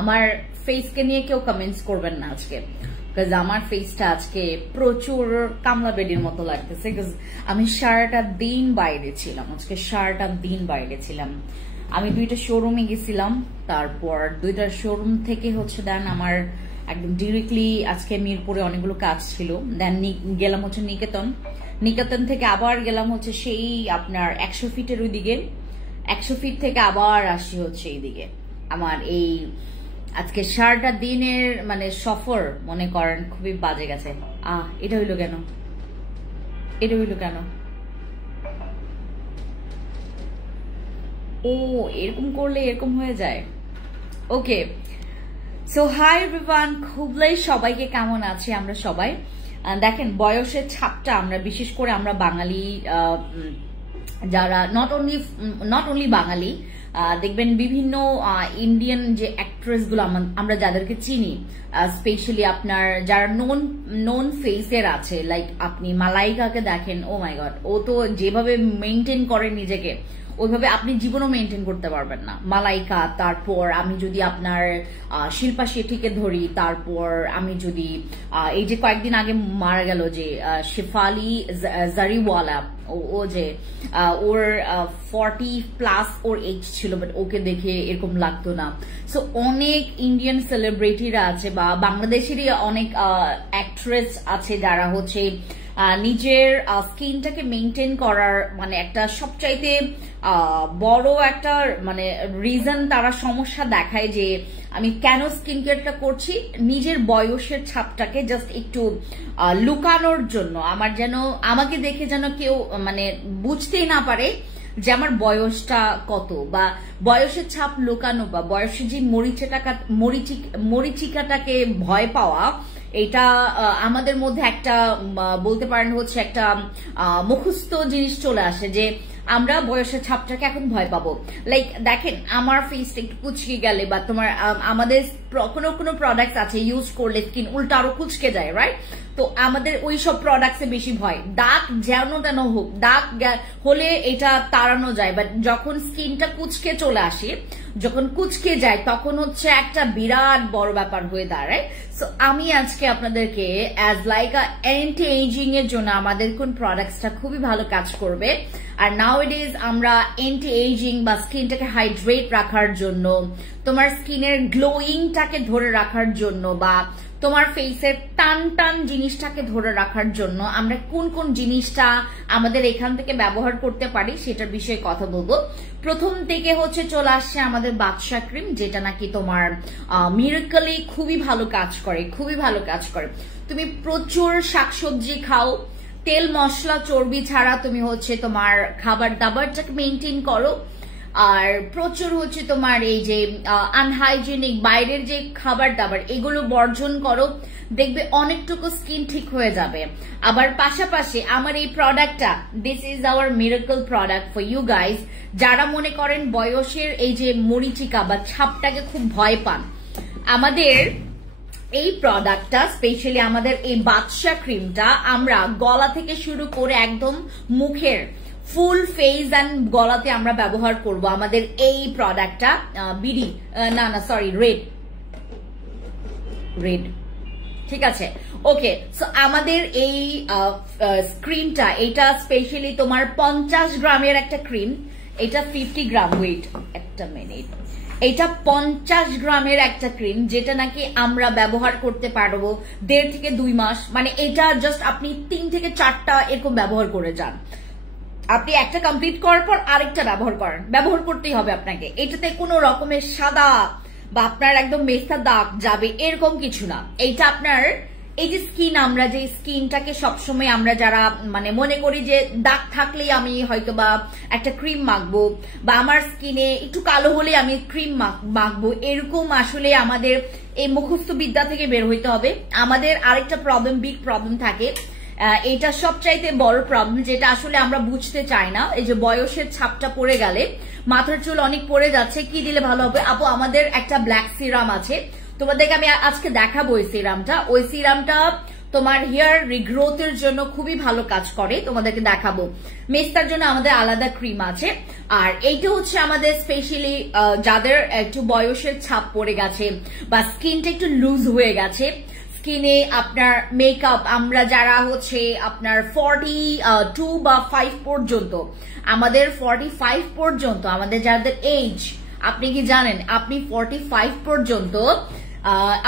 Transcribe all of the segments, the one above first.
আমার ফেসকে নিয়ে কেউ কমেন্টস করবেন না আজকে, বিকজ আমার ফেসটা আজকে প্রচুর কামলা বেডির মতো লাগতেছে, বিকজ আমি সারাটা দিন বাইরে ছিলাম। আজকে সারাটা দিন বাইরে ছিলাম। আমি 2টা শোরুমে গেছিলাম, তারপর 2টা শোরুম থেকে দেন আমার একদম ডিরেক্টলি আজকে মিরপুরে অনেকগুলো কাজ ছিল। দেন গেলাম নিকেতন থেকে আবার গেলাম সেই আপনার 100 ফিটের ওইদিকে, 100 ফিট থেকে আবার আসি এইদিকে। আমার এই আজকে সারাটা দিনের মানে সফর মনে করেন খুবই বাজে গেছে। এটা হইলো কেন? ও এরকম করলে এরকম হয়ে যায়। ওকে, সো হাই এভরিওয়ান, খুবলাই সবাইকে কেমন আছি আমরা সবাই। দেখেন বয়সের ছাপটা আমরা বিশেষ করে আমরা বাঙালি যারা নট অনলি বাঙালি, দেখবেন বিভিন্ন ইন্ডিয়ান যে অ্যাক্ট্রেস গুলো আমরা যাদেরকে চিনি, স্পেশালি আপনার যারা নোন ফেসের আছে, লাইক আপনি মালাইকাকে দেখেন, ও মাই গড, ও তো যেভাবে মেনটেন করে নিজেকে ওইভাবে আপনি জীবনও মেনটেন করতে পারবেন না। মালাইকা, তারপর আমি যদি আপনার শিল্পা শেঠিকে ধরি, তারপর আমি যদি এই যে কয়েকদিন আগে মারা গেল যে শেফালি জারিওয়ালা, ও যে ওর 40+ ওর এজ ছিল, বাট ওকে দেখে এরকম লাগতো না। সো অনেক ইন্ডিয়ান সেলিব্রিটিরা আছে বা বাংলাদেশেরই অনেক অ্যাক্ট্রেস আছে যারা নিজের স্কিনটাকে মেনটেন করার মানে একটা সবচাইতে বড় একটা মানে রিজন তারা সমস্যা দেখায় যে আমি কেন স্কিন কেয়ারটা করছি, নিজের বয়সের ছাপটাকে জাস্ট একটু লুকানোর জন্য, আমার যেন আমাকে দেখে যেন কেউ মানে বুঝতেই না পারে যে আমার বয়সটা কত, বা বয়সের ছাপ লুকানো বা বয়সের যে মরিচিকাটাকে ভয় পাওয়া, এটা আমাদের মধ্যে একটা বলতে পারেন একটা মুখস্থ জিনিস চলে আসে যে আমরা বয়সের ছাপটাকে এখন ভয় পাবো। লাইক দেখেন আমার ফেসটা একটু কুচকে গেলে বা তোমার আমাদের কোনো প্রোডাক্টস আছে ইউজ করলে স্কিন উল্টা আরো কুচকে যায়, রাইট? তো আমাদের ওই সব প্রোডাক্টসে বেশি ভয়। দাগ যেন তেন হোক, দাগ হলে এটা তাড়ানো যায়, বাট যখন স্কিনটা কুচকে চলে আসে, যখন কুচকে যায় তখন একটা বিরাট বড় ব্যাপার হয়ে দাঁড়ায়। সো আমি আজকে আপনাদেরকে অ্যাজ লাইক অ্যান্টি এজিং এর জন্য আমাদের কোন প্রোডাক্টসটা খুবই ভালো কাজ করবে, আর নাওএডেজ আমরা অ্যান্টি এজিং বা স্কিনটাকে হাইড্রেট রাখার জন্য, তোমার স্কিনের গ্লোয়িংটাকে ধরে রাখার জন্য বা তোমার ফেসের টান জিনিসটাকে ধরে রাখার জন্য আমরা কোন কোন জিনিসটা আমাদের এখান থেকে ব্যবহার করতে পারি সেটার বিষয়ে কথা বলবো। প্রথম থেকে চলে আসছে আমাদের বাদশা ক্রিম, যেটা নাকি তোমার মিরাকলি খুবই ভালো কাজ করে। তুমি প্রচুর শাকসবজি খাও, তেল মশলা চর্বি ছাড়া তুমি তোমার খাবার দাবারটাকে মেনটেন করো, আর প্রচুর তোমার এই যে আনহাইজেনিক বাইরের যে খাবার দাবার এগুলো বর্জন করো, দেখবে অনেকটুকু স্কিন ঠিক হয়ে যাবে। আবার পাশাপাশি আমার এই প্রোডাক্টটা, this is our miracle product for you guys, যারা মনে করেন বয়সের এই যে মরিচিকা বা ছাপটাকে খুব ভয় পান, আমাদের এই প্রোডাক্টটা স্পেশালি আমাদের এই বাদশা ক্রিমটা আমরা গলা থেকে শুরু করে একদম মুখের ফুল ফেস এন্ড গলাতে আমরা ব্যবহার করব আমাদের এই প্রোডাক্টটা। রেড, ঠিক আছে, ওকে। সো আমাদের এই ক্রিমটা, এটা স্পেশালি তোমার 50 গ্রামের একটা ক্রিম, এটা 50 গ্রাম, ওয়েট একটা মিনিট, এটা 50 গ্রামের একটা ক্রিম, যেটা নাকি আমরা ব্যবহার করতে পারবো 1.5 থেকে 2 মাস। মানে এটা জাস্ট আপনি 3 থেকে 4টা এরকম ব্যবহার করে যান, আপনি একটা কমপ্লিট করার পর আরেকটা ব্যবহার করতেই হবে আপনাকে। এটাতে কোনো রকমের সাদা বা আপনার একদম মেস্তা দাগ যাবে এরকম কিছু না। এইটা আপনার এই যে স্কিন, আমরা যে স্কিনটাকে সবসময় আমরা যারা মানে মনে করি যে দাগ থাকলেই আমি হয়তো বা একটা ক্রিম মাখবো, বা আমার স্কিনে একটু কালো হলে আমি ক্রিম মাখবো, এরকম আসলে আমাদের এই মুখস্থ বিদ্যা থেকে বের হইতে হবে। আমাদের আরেকটা বিগ প্রবলেম থাকে, এটা সবচাইতে বড় প্রবলেম, যেটা আসলে আমরা বুঝতে চাই না। এই যে বয়সের ছাপটা পড়ে গেলে মাথার চুল অনেক পড়ে যাচ্ছে, কি দিলে ভালো হবে? আপু আমাদের একটা ব্ল্যাক সিরাম আছে, তোমাদেরকে আমি আজকে দেখাবো ওই সিরামটা তোমার হেয়ার রিগ্রোথের জন্য খুবই ভালো কাজ করে, তোমাদেরকে দেখাবো। মেস্তার জন্য আমাদের আলাদা ক্রিম আছে, আর এইটা হচ্ছে আমাদের স্পেশালি যাদের একটু বয়সের ছাপ পড়ে গেছে বা স্কিনটা একটু লুজ হয়ে গেছে, স্কিনে আপনার মেকআপ, আমরা যারা হচ্ছে আপনার 42 বা 5 পর্যন্ত, আমাদের 45 পর্যন্ত, আমাদের যাদের এজ, আপনি কি জানেন আপনি 45 পর্যন্ত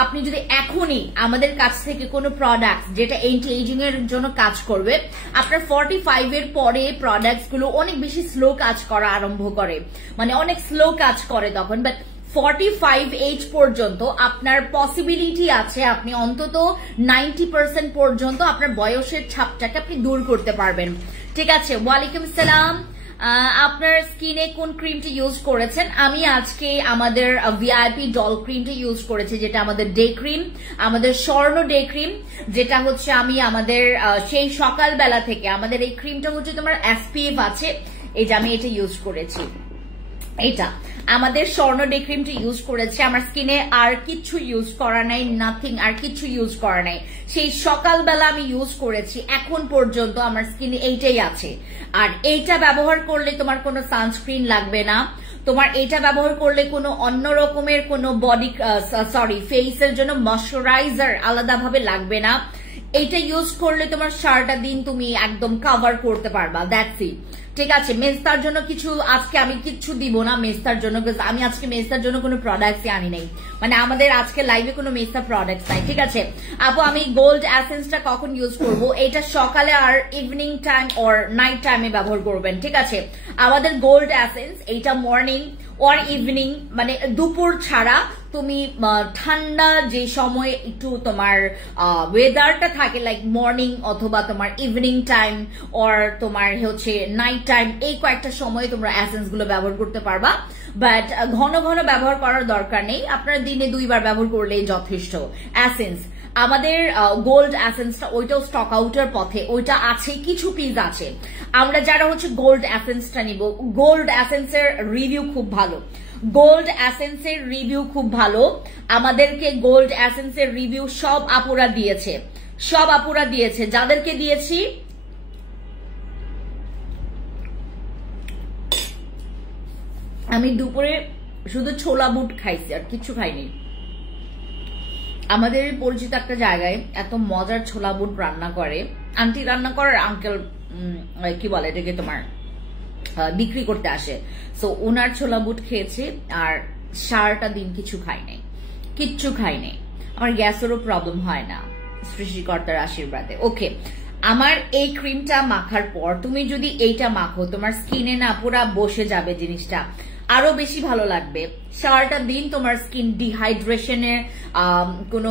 আপনি যদি এখনই আমাদের কাছ থেকে কোনো প্রোডাক্ট যেটা এন্টি এজিং এর জন্য কাজ করবে, আপনার 45 এর পরে প্রোডাক্টস গুলো অনেক বেশি স্লো কাজ করা আরম্ভ করে, মানে অনেক স্লো কাজ করে তখন। বাট 45 এজ পর্যন্ত আপনার পসিবিলিটি আছে আপনি অন্তত 90% পর্যন্ত আপনার বয়সের ছাপটাকে আপনি দূর করতে পারবেন। ঠিক আছে, ওয়ালাইকুম সালাম। আপনার স্কিনে কোন ক্রিমটি ইউজ করেছেন? আমি আজকে আমাদের ভিআইপি ডল ক্রিমটি ইউজ করেছি, যেটা আমাদের ডে ক্রিম, আমাদের স্বর্ণ ডে ক্রিম, যেটা হচ্ছে আমি আমাদের সেই সকালবেলা থেকে, আমাদের এই ক্রিমটা হচ্ছে তোমার এসপিএফ আছে, এই যে আমি এটা ইউজ করেছি, এটা আমাদের স্বর্ণ ডে ক্রিমটি ইউজ করেছে। আমার স্কিনে আর কিছু ইউজ করা নাই, নাথিং, আর কিছু ইউজ করা নাই। সেই সকালবেলা আমি ইউজ করেছি, এখন পর্যন্ত আমার স্কিনে এইটাই আছে। আর এইটা ব্যবহার করলে তোমার কোনো সানস্ক্রিন লাগবে না, তোমার এটা ব্যবহার করলে কোনো অন্য রকমের কোনো বডি ফেসের জন্য ময়শ্চারাইজার আলাদাভাবে লাগবে না। এইটা ইউজ করলে তোমার সারাটা দিন তুমি একদম কভার করতে পারবা, দ্যাটস ইট। ঠিক আছে, মেস্তার জন্য কিছু আজকে আমি কিচ্ছু দিব না মেস্তার জন্য, আমি আজকে মেস্তার জন্য কোনো প্রোডাক্টই আনি নাই, মানে আমাদের আজকে লাইভে কোনো মেস্তা প্রোডাক্টস নাই। ঠিক আছে আপু, আমি গোল্ড এসেন্সটা কখন ইউজ করব? এটা সকালে আর ইভিনিং টাইম অর নাইট টাইমে ব্যবহার করবেন। ঠিক আছে, আমাদের গোল্ড এসেন্স এইটা মর্নিং অর ইভিনিং, মানে দুপুর ছাড়া তুমি ঠান্ডা যে সময় একটু তোমার ওয়েদারটা থাকে, লাইক মর্নিং অথবা তোমার ইভিনিং টাইম অর তোমার হচ্ছে নাইট টাইম, এই কয়েকটা সময় তোমরা এসেন্স গুলো ব্যবহার করতে পারবা। বাট ঘন ঘন ব্যবহার করার দরকার নেই, আপনারা দিনে 2 বার ব্যবহার করলেই যথেষ্ট। এসেন্স আমাদের গোল্ড এসেন্সটা ওইটাও স্টক আউটের পথে, ওইটা আছে, কিছু পিস আছে। আমরা যারা হচ্ছে গোল্ড এসেন্সটা নিব, গোল্ড এসেন্সের রিভিউ খুব ভালো, গোল্ড এসেন্সের রিভিউ খুব ভালো। আমাদেরকে গোল্ড এসেন্সের রিভিউ সব আপুরা দিয়েছে, সব আপুরা দিয়েছে, যাদেরকে দিয়েছি আমি দুপুরে শুধু ছোলা বুট খাইছি, আর কিছু খাইনি। আমাদের পরিচিত একটা জায়গায় এত মজার ছোলা বুট রান্না করে, আন্টি রান্না করে, আঙ্কেল কি বলে এটাকে তোমার বিক্রি করতে আসে, সো ওনার ছোলা বুট খেয়েছে, আর সারাটা দিন কিছু খাই নাই, কিচ্ছু খাই নাই। আমার গ্যাসেরও প্রবলেম হয় না সৃষ্টিকর্তার আশীর্বাদে। ওকে, আমার এই ক্রিমটা মাখার পর তুমি যদি এইটা মাখো, তোমার স্কিনে না পুরা বসে যাবে জিনিসটা, আরো বেশি ভালো লাগবে। সারাটা দিন তোমার স্কিন ডিহাইড্রেশনের কোনো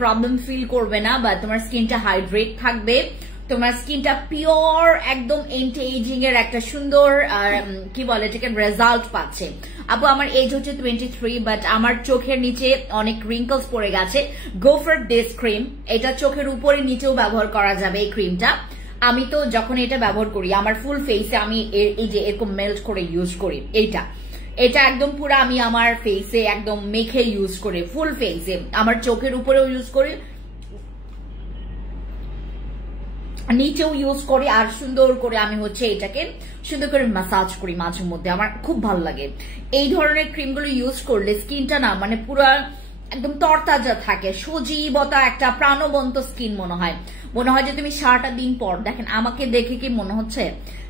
প্রবলেম ফিল করবে না, বা তোমার স্কিনটা হাইড্রেট থাকবে, তোমার স্কিনটা পিওর একদম এন্টি এজিং এর একটা সুন্দর কি বলে এটাকে রেজাল্ট পাচ্ছে। আপু আমার এজ হচ্ছে 23, বাট আমার চোখের নিচে অনেক রিঙ্কলস পড়ে গেছে। গো ফর দিস ক্রিম, এটা চোখের উপরে নিচেও ব্যবহার করা যাবে এই ক্রিমটা। আমি তো যখন এটা ব্যবহার করি আমার ফুল ফেসে আমি এই যে এরকম মেল্ট করে ইউজ করি, এটা একদম পুরো আমি আমার ফেসে একদম মেখে ইউজ করি, ফুল ফেসে, আমার চোখের উপরেও ইউজ করি, নিচেও ইউজ করি, আর সুন্দর করে আমি হচ্ছে এটাকে সুন্দর করে ম্যাসাজ করি মাঝে মধ্যে, আমার খুব ভালো লাগে। এই ধরনের ক্রিমগুলো ইউজ করলে স্কিনটা না মানে পুরো একদম তরতাজা থাকে, সজীবতা, একটা প্রাণবন্ত স্কিন মনে হয় যে তুমি সারাটা দিন পর, দেখেন আমাকে দেখে কি মনে হচ্ছে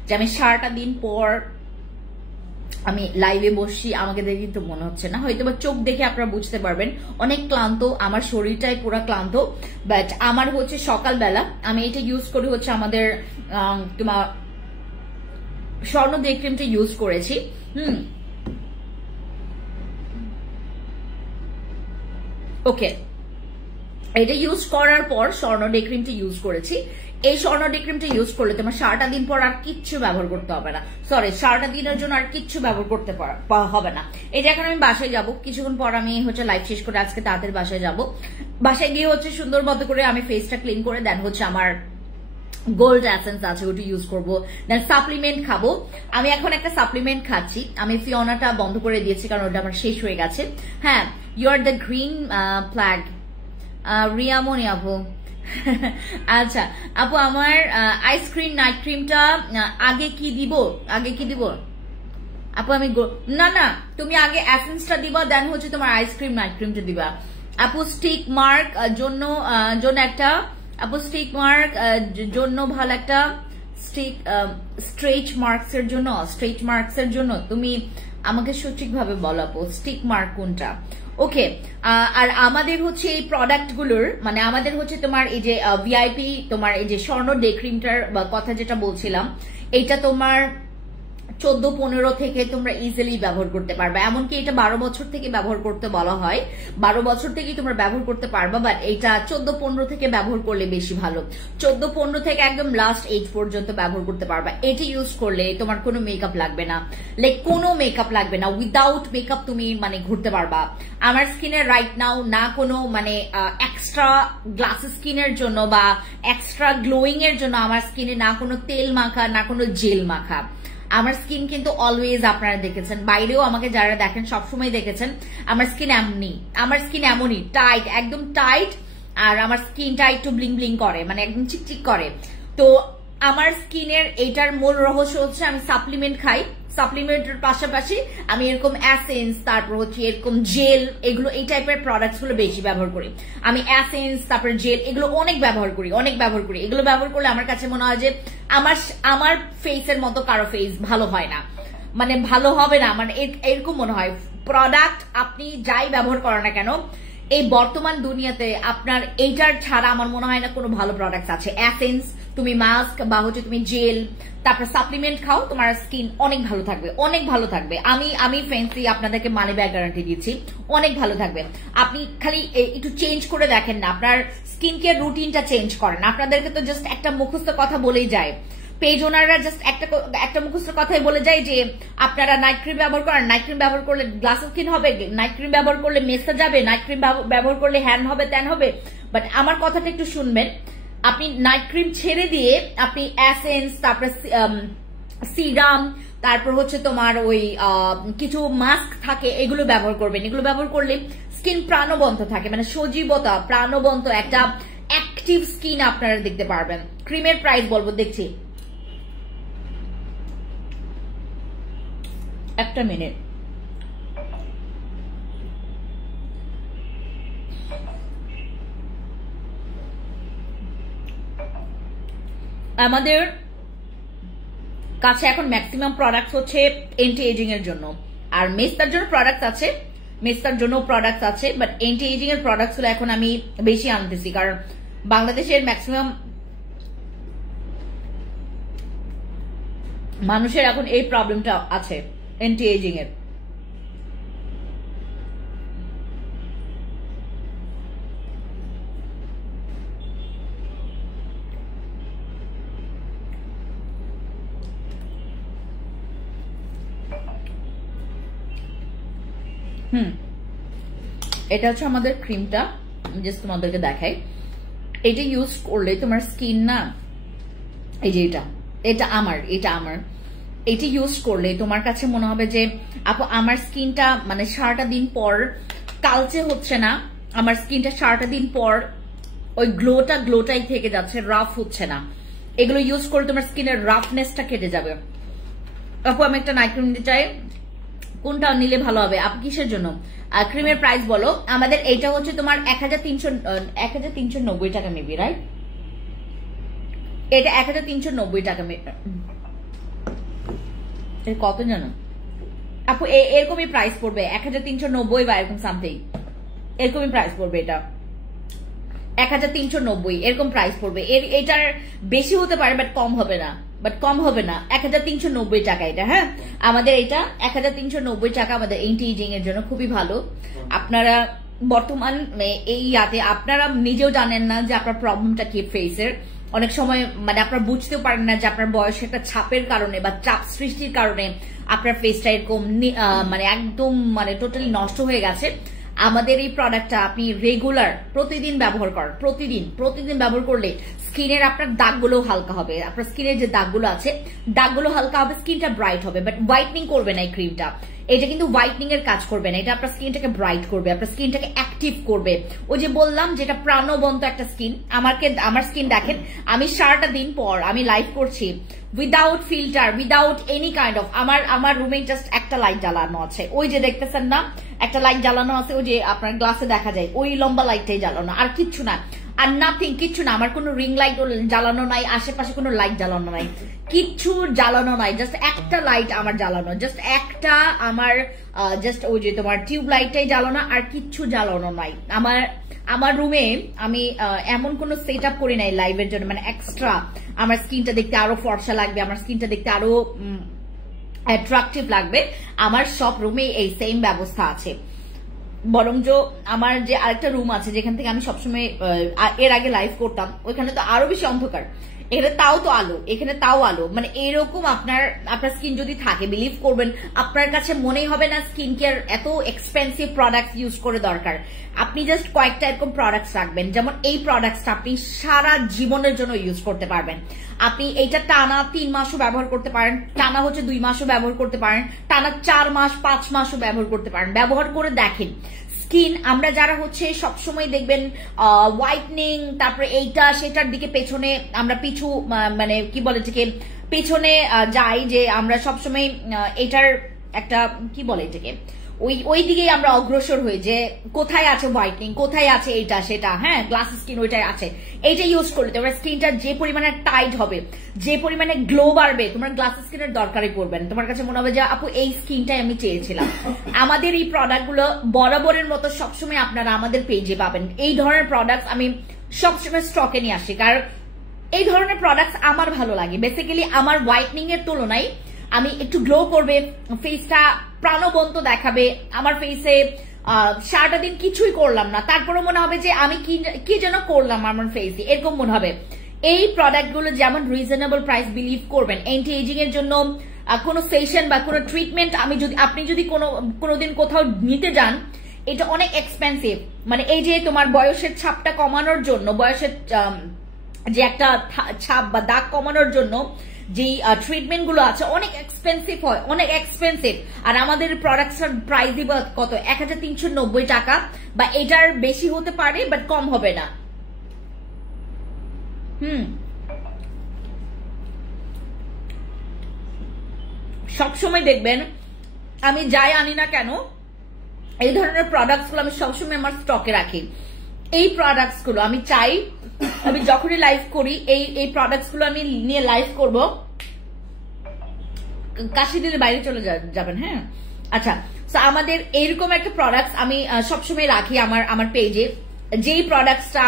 যে আমি সারাটা দিন পর আমি লাইভে বসি, আমাকে দেখে কিন্তু মনে হচ্ছে না, হয়তো বা চোখ দেখে আপনারা বুঝতে পারবেন অনেক ক্লান্ত, আমার শরীরটাই পুরো ক্লান্ত। বাট আমার হচ্ছে সকালবেলা আমি এটা ইউজ করি হচ্ছে আমাদের তোমার স্বর্ণ ডে ক্রিমটা ইউজ করেছি। ওকে, এটা ইউজ করার পর স্বর্ণ ডে ক্রিমটা ইউজ করেছি। এই স্বর্ণ ডে ক্রিমটা ইউজ করলে তোমার সারাটা দিন পর আর কিচ্ছু ব্যবহার করতে হবে না, সরি সারাটা দিনের জন্য আর কিচ্ছু ব্যবহার করতে হবে না। এটা এখন আমি বাসায় যাব, কিছুক্ষণ পর আমি হচ্ছে লাইভ শেষ করে আজকে তাড়াতাড়ি বাসায় যাব, বাসায় গিয়ে হচ্ছে সুন্দর মতো করে আমি ফেসটা ক্লিন করে দেন হচ্ছে আমার গোল্ড এসেন্স আছে ওটা ইউজ করবো, দেন সাপ্লিমেন্ট খাবো। আমি এখন একটা সাপ্লিমেন্ট খাচ্ছি, আমি ফিওনাটা বন্ধ করে দিয়েছি কারণ ওটা আমার শেষ হয়ে গেছে। হ্যাঁ, you are the green flag Riyamoni আপু, আচ্ছা আপু, আমার আইসক্রিম নাইট ক্রিমটা আগে কি দিব? আপু আমি না না, তুমি আগে এসেন্সটা দিবা, দেন হচ্ছে তোমার আইসক্রিম নাইট ক্রিমটা দিবা। আপু স্টিক মার্ক জন্য একটা, আপু স্টিক মার্ক জন্য ভালো একটা স্ট্রেচ মার্কস এর জন্য তুমি আমাকে সঠিকভাবে বলো আপু, স্টিক মার্ক কোনটা? ওকে। আর আমাদের হচ্ছে এই প্রোডাক্ট গুলোর মানে আমাদের হচ্ছে তোমার এই যে ভিআইপি তোমার এই যে স্বর্ণ ডে ক্রিমটার কথা যেটা বলছিলাম, এইটা তোমার 14-15 থেকে তোমরা ইজিলি ব্যবহার করতে পারবে। এমনকি এটা 12 বছর থেকে ব্যবহার করতে বলা হয়, 12 বছর থেকেই তোমরা ব্যবহার করতে পারবা, বাট এটা 14-15 থেকে ব্যবহার করলে বেশি ভালো। 14-15 থেকে একদম লাস্ট এজ পর্যন্ত ব্যবহার করতে পারবা। এটি ইউজ করলে তোমার কোনো মেকআপ লাগবে না, লাইক কোনো মেকআপ লাগবে না, উইদাউট মেকআপ তুমি মানে ঘুরতে পারবা। আমার স্কিনে রাইট নাও না কোনো মানে এক্সট্রা গ্লাস স্কিনের জন্য বা এক্সট্রা গ্লোয়িং এর জন্য আমার স্কিনে না কোনো তেল মাখা না কোনো জেল মাখা। আমার স্কিন কিন্তু অলওয়েজ আপনারা দেখেছেন, বাইরেও আমাকে যারা দেখেন সবসময় দেখেছেন আমার স্কিন এমনই টাইট, একদম টাইট। আর আমার স্কিনটা একটু ব্লিং ব্লিং করে, মানে একদম চিকচিক করে। তো আমার স্কিনের এইটার মূল রহস্য হচ্ছে আমি সাপ্লিমেন্ট খাই, সাপ্লিমেন্টের পাশাপাশি আমি এরকম অ্যাসেন্স, তারপর হচ্ছে এরকম জেল, এগুলো এই টাইপের প্রোডাক্টস গুলো বেশি ব্যবহার করি। আমি অ্যাসেন্স তারপর জেল এগুলো অনেক ব্যবহার করি। এগুলো ব্যবহার করলে আমার কাছে মনে হয় যে আমার ফেসের মতো কারো ফেস ভালো হয় না, মানে ভালো হবে না, মানে এরকম মনে হয়। প্রোডাক্ট আপনি যাই ব্যবহার করেন না কেন, এই বর্তমান দুনিয়াতে আপনার এইটার ছাড়া আমার মনে হয় না কোনো ভালো প্রোডাক্ট আছে। অ্যাসেন্স, তুমি মাস্ক বা হচ্ছে তুমি জেল, তারপর সাপ্লিমেন্ট খাও, তোমার স্কিন অনেক ভালো থাকবে। আমি ফ্রেন্ডলি আপনাদেরকে মানি ব্যাগ গ্যারান্টি দিচ্ছি, অনেক ভালো থাকবে। আপনি খালি একটু চেঞ্জ করে দেখেন না, আপনার স্কিন কেয়ার রুটিনটা চেঞ্জ করেন। আপনাদেরকে তো জাস্ট একটা মুখস্থ কথা বলেই যায়, পেজ ওনাররা জাস্ট একটা মুখস্থ কথাই বলে যায় যে আপনারা নাইট ক্রিম ব্যবহার করেন, নাইট ক্রিম ব্যবহার করলে গ্লাস স্কিন হবে, নাইট ক্রিম ব্যবহার করলে মেসা যাবে, নাইট ক্রিম ব্যবহার করলে হ্যান্ড হবে, ত্যান হবে। বাট আমার কথাটা একটু শুনবেন, আপনি নাইট ক্রিম ছেড়ে দিয়ে আপনি অ্যাসেন্স, তারপরে সিরাম, তারপর হচ্ছে তোমার ওই কিছু মাস্ক থাকে, এগুলো ব্যবহার করবেন। এগুলো ব্যবহার করলে স্কিন প্রাণবন্ত থাকে, মানে সজীবতা, প্রাণবন্ত একটা অ্যাক্টিভ স্কিন আপনারা দেখতে পারবেন। ক্রিমের প্রাইস বলবো, দেখছি একটা মিনিট। আমাদের কাছে এখন ম্যাক্সিমাম প্রোডাক্টস হচ্ছে এন্টি এজিং এর জন্য, আর মেস্তার জন্য প্রোডাক্টস আছে, বাট এন্টি এজিং এর প্রোডাক্টস গুলো এখন আমি বেশি আনতেছি, কারণ বাংলাদেশের ম্যাক্সিমাম মানুষের এখন এই প্রবলেমটা আছে এন্টি এজিং এর। এটা হচ্ছে আমাদের ক্রিমটা, জাস্ট তোমাদেরকে দেখাই। এটা ইউজ করলে তোমার স্কিন না, এই যে এটা আমার এটা ইউজ করলে তোমার কাছে মনে হবে যে আপু আমার স্কিনটা মানে সারাটা দিন পর কালচে হচ্ছে না, আমার স্কিনটা সারাটা দিন পর ওই গ্লোটাই থেকে যাচ্ছে, রাফ হচ্ছে না। এগুলো ইউজ করলে তোমার স্কিনের রাফনেসটা কেটে যাবে। আপু আমি একটা নাইট ক্রিম নিতে চাই, কোনটা নিলে ভালো হবে? আপু কিসের জন্য? ক্রিমের প্রাইস বলো। আমাদের এইটা হচ্ছে তোমার 1390 টাকা মেবি, রাইট? এটা 1390 টাকা, কত জানো আপু? এরকমই প্রাইস পড়বে, 1390 বা এরকম সামথিং, এরকমই প্রাইস পড়বে। এটা 1390 এরকম প্রাইস পড়বে। এটার বেশি হতে পারে বাট কম হবে না, 1390 টাকা এটা। হ্যাঁ, আমাদের এটা 1390 টাকা আমাদের এন্টি এজিং এর জন্য খুবই ভালো। আপনারা বর্তমান এই ইয়াতে আপনারা নিজেও জানেন না যে আপনার প্রবলেমটা কি ফেসের। অনেক সময় মানে আপনারা বুঝতেও পারেন না যে আপনার বয়সের একটা ছাপের কারণে বা চাপ সৃষ্টির কারণে আপনার ফেসটা এরকম মানে একদম মানে টোটালি নষ্ট হয়ে গেছে। আমাদের এই প্রোডাক্টটা আপনি রেগুলার প্রতিদিন ব্যবহার করেন, প্রতিদিন ব্যবহার করলে স্কিনের আপনার দাগগুলো হালকা হবে, আপনার স্কিনের যে দাগগুলো আছে দাগগুলো হালকা হবে, স্কিনটা ব্রাইট হবে, বাট হোয়াইটনিং করবে না এই ক্রিমটা। এটা কিন্তু হোয়াইটনিং এর কাজ করবে না, এটা আপনার স্কিনটাকে ব্রাইট করবে, আপনার স্কিনটাকে অ্যাক্টিভ করবে। ওই যে বললাম যেটা প্রাণবন্ত একটা স্কিন। আমার স্কিন দেখেন, আমি সারাটা দিন পর আমি লাইভ করছি without filter, without any kind of. আমার রুমে জাস্ট একটা লাইট জ্বালানো আছে, ওই যে দেখতেছেন না একটা লাইট জ্বালানো আছে, ওই যে আপনার গ্লাসে দেখা যায় ওই লম্বা লাইটটাই জ্বালানো, আর কিচ্ছু না, আর নাথিং, কিচ্ছু না। আমার কোনো রিং লাইট জ্বালানো নাই, আশেপাশে কোনো লাইট জ্বালানো নাই, কিচ্ছু জ্বালানো নাই, জাস্ট একটা লাইট আমার জ্বালানো, জাস্ট একটা আমার জাস্ট ওই যে তোমার টিউব লাইটটাই জ্বালানো, আর কিচ্ছু জ্বালানো নাই। আমার রুমে আমি এমন কোনো সেট আপ করি নাই লাইভের জন্য, মানে এক্সট্রা আমার স্কিনটা দেখতে আরো ফর্সা লাগবে, আমার স্কিনটা দেখতে আরো অ্যাট্রাকটিভ লাগবে। আমার সব রুমে এই সেম ব্যবস্থা আছে। বরং আমার যে আরেকটা রুম আছে যেখান থেকে আমি সবসময় এর আগে লাইভ করতাম, ওইখানে তো আরো বেশি অন্ধকার, এখানে তাও তো আলো, এখানে তাও আলো। মানে এরকম আপনার স্কিন যদি থাকে, বিলিভ করবেন আপনার কাছে মনেই হবে না স্কিন কেয়ার এত এক্সপেন্সিভ প্রোডাক্ট ইউজ করে দরকার। আপনি জাস্ট কয়েকটা এরকম প্রোডাক্টস রাখবেন, যেমন এই প্রোডাক্টসটা আপনি সারা জীবনের জন্য ইউজ করতে পারবেন। আপনি এইটা টানা 3 মাসও ব্যবহার করতে পারেন, টানা 2 মাসও ব্যবহার করতে পারেন, টানা 4 মাস 5 মাসও ব্যবহার করতে পারেন। ব্যবহার করে দেখেন স্কিন, আমরা যারা সবসময় দেখবেন হোয়াইটনিং, তারপরে এইটা সেটার দিকে পেছনে আমরা মানে কি বলে এটাকে পেছনে যাই, যে আমরা সবসময় এটার একটা কি বলে এটাকে ওই দিকেই আমরা অগ্রসর হই, যে কোথায় আছে হোয়াইটনিং, কোথায় আছে এইটা সেটা, হ্যাঁ গ্লাস স্কিন ওইটাই আছে। এইটা ইউজ করলে তোমার স্কিনটা যে পরিমাণে টাইট হবে, যে পরিমাণে গ্লো বাড়বে, তোমার গ্লাস স্কিনের দরকারই পড়বে না। তোমার কাছে মনে হবে যে আপু এই স্কিনটাই আমি চেয়েছিলাম। আমাদের এই প্রোডাক্টগুলো বরাবরের মতো সবসময় আপনারা আমাদের পেজে পাবেন। এই ধরনের প্রোডাক্ট আমি সবসময় স্টকে নিয়ে আসি, কারণ এই ধরনের প্রোডাক্ট আমার ভালো লাগে। বেসিক্যালি আমার হোয়াইটনিং এর তুলনায় আমি একটু গ্লো করবে, ফেসটা প্রাণবন্ত দেখাবে। আমার ফেসে সারাটা দিন কিছুই করলাম না, তারপরে মনে হবে যে আমি কি যেন করলাম আমার ফেসে, এরকম মনে হবে। এই প্রোডাক্টগুলো যেমন রিজনেবল প্রাইস, বিলিভ করবেন এন্টি এজিং এর জন্য কোনো সেশন বা কোনো ট্রিটমেন্ট আপনি যদি কোনোদিন কোথাও নিতে যান, এটা অনেক এক্সপেন্সিভ। মানে এই যে তোমার বয়সের ছাপটা কমানোর জন্য, বয়সের যে একটা ছাপ বা দাগ কমানোর জন্য যে ট্রিটমেন্ট গুলো আছে অনেক এক্সপেন্সিভ হয়, অনেক এক্সপেন্সিভ। আর আমাদের প্রোডাক্টসের প্রাইস দিব কত, 1390 টাকা, বা এটার বেশি হতে পারে বাট কম হবে না। সবসময় দেখবেন আমি যাই আনি না কেন, এই ধরনের প্রোডাক্টস গুলো আমি সবসময় আমার স্টকে রাখি। এই প্রোডাক্টস গুলো আমি চাই, আমি যখনই লাইভ করি এই প্রোডাক্টস গুলো আমি নিয়ে লাইভ করব, কাশি দিলে বাইরে চলে যাবেন। হ্যাঁ আচ্ছা, আমাদের এইরকম একটা প্রোডাক্টস আমি সবসময় রাখি আমার পেজে। যেই প্রোডাক্টসটা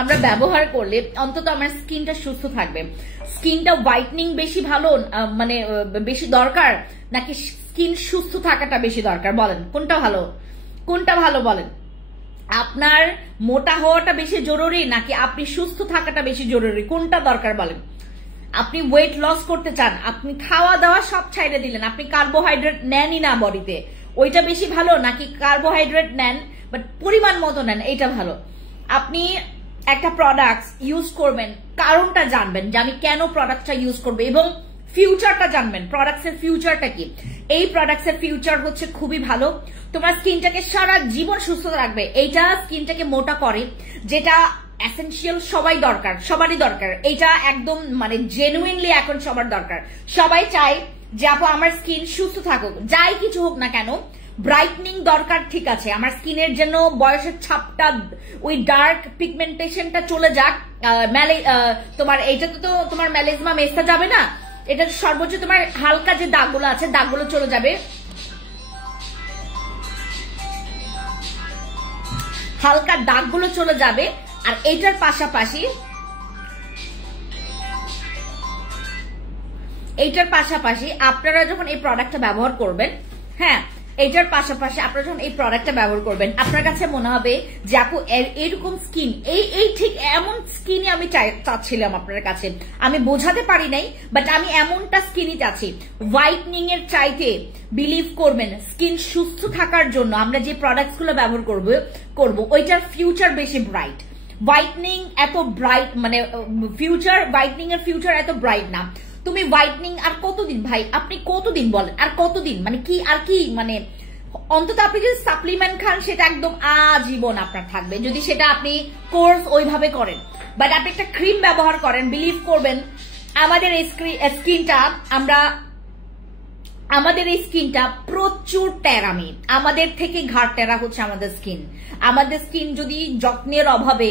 আমরা ব্যবহার করলে অন্তত আমার স্কিনটা সুস্থ থাকবে। স্কিনটা হোয়াইটনিং বেশি ভালো, মানে বেশি দরকার, নাকি স্কিন সুস্থ থাকাটা বেশি দরকার? বলেন কোনটা ভালো বলেন? আপনার মোটা হওয়াটা বেশি জরুরি নাকি আপনি সুস্থ থাকাটা বেশি জরুরি? কোনটা দরকার বলেন? আপনি ওয়েট লস করতে চান, আপনি খাওয়া দাওয়া সব ছাইড়ে দিলেন, আপনি কার্বোহাইড্রেট নেনই না বডিতে, ওইটা বেশি ভালো নাকি কার্বোহাইড্রেট নেন বাট পরিমাণ মতো নেন, এটা ভালো? আপনি একটা প্রোডাক্ট ইউজ করবেন, কারণটা জানবেন যে আমি কেন প্রোডাক্টটা ইউজ করবো, এবং ফিউচারটা জানবেন, প্রোডাক্টসের ফিউচারটা কি। এই প্রোডাক্টসের ফিউচার হচ্ছে খুবই ভালো, তোমার স্কিনটাকে সারা জীবন সুস্থ রাখবে। এইটা স্কিনটাকে মোটা করে, যেটা এসেনশিয়াল, সবারই দরকার। এটা একদম মানে জেনুইনলি এখন সবার দরকার। সবাই চায় যে আপু আমার স্কিন সুস্থ থাকুক, যাই কিছু হোক না কেন, ব্রাইটনিং দরকার, ঠিক আছে, আমার স্কিনের জন্য বয়সের ছাপটা, ওই ডার্ক পিগমেন্টেশনটা চলে যাক। তোমার এইটাতে তো তোমার ম্যালেজমা মেসটা যাবে না, এটা সর্বোচ্চ তোমার হালকা যে দাগগুলো আছে দাগগুলো চলে যাবে, হালকা দাগগুলো চলে যাবে। আর এইটার পাশাপাশি আপনারা যখন এই প্রোডাক্টটা ব্যবহার করবেন, হ্যাঁ এইটার পাশাপাশি আপনারা যখন এই প্রোডাক্টটা ব্যবহার করবেন, আপনার কাছে মনে হবে যে আপু এরকম স্কিন, এই ঠিক এমন স্কিনই আমি চাচ্ছিলাম আপনার কাছে, আমি বোঝাতে পারি নাই বাট আমি এমনটা স্কিনই চাচ্ছি। হোয়াইটনিং এর চাইতে বিলিভ করবেন স্কিন সুস্থ থাকার জন্য আমরা যে প্রোডাক্টস গুলো ব্যবহার করব ওইটার ফিউচার বেশি ব্রাইট। হোয়াইটনিং এত ব্রাইট, মানে ফিউচার, হোয়াইটনিং এর ফিউচার এত ব্রাইট না। তুমি হোয়াইটনিং আর কতদিন ভাই, আপনি কতদিন বলেন, আর কতদিন, মানে কি আর কি, মানে অন্তত আপনি যদি সাপ্লিমেন্ট খান সেটা একদম আজীবন আপনার থাকবে, যদি সেটা আপনি কোর্স ওইভাবে করেন। বাট আপনি একটা ক্রিম ব্যবহার করেন, বিলিভ করবেন আমাদের এই স্কিনটা, আমাদের এই স্কিনটা প্রচুর টেরামি, আমাদের থেকে ঘাট টেরা হচ্ছে আমাদের স্কিন। আমাদের স্কিন যদি যত্নের অভাবে,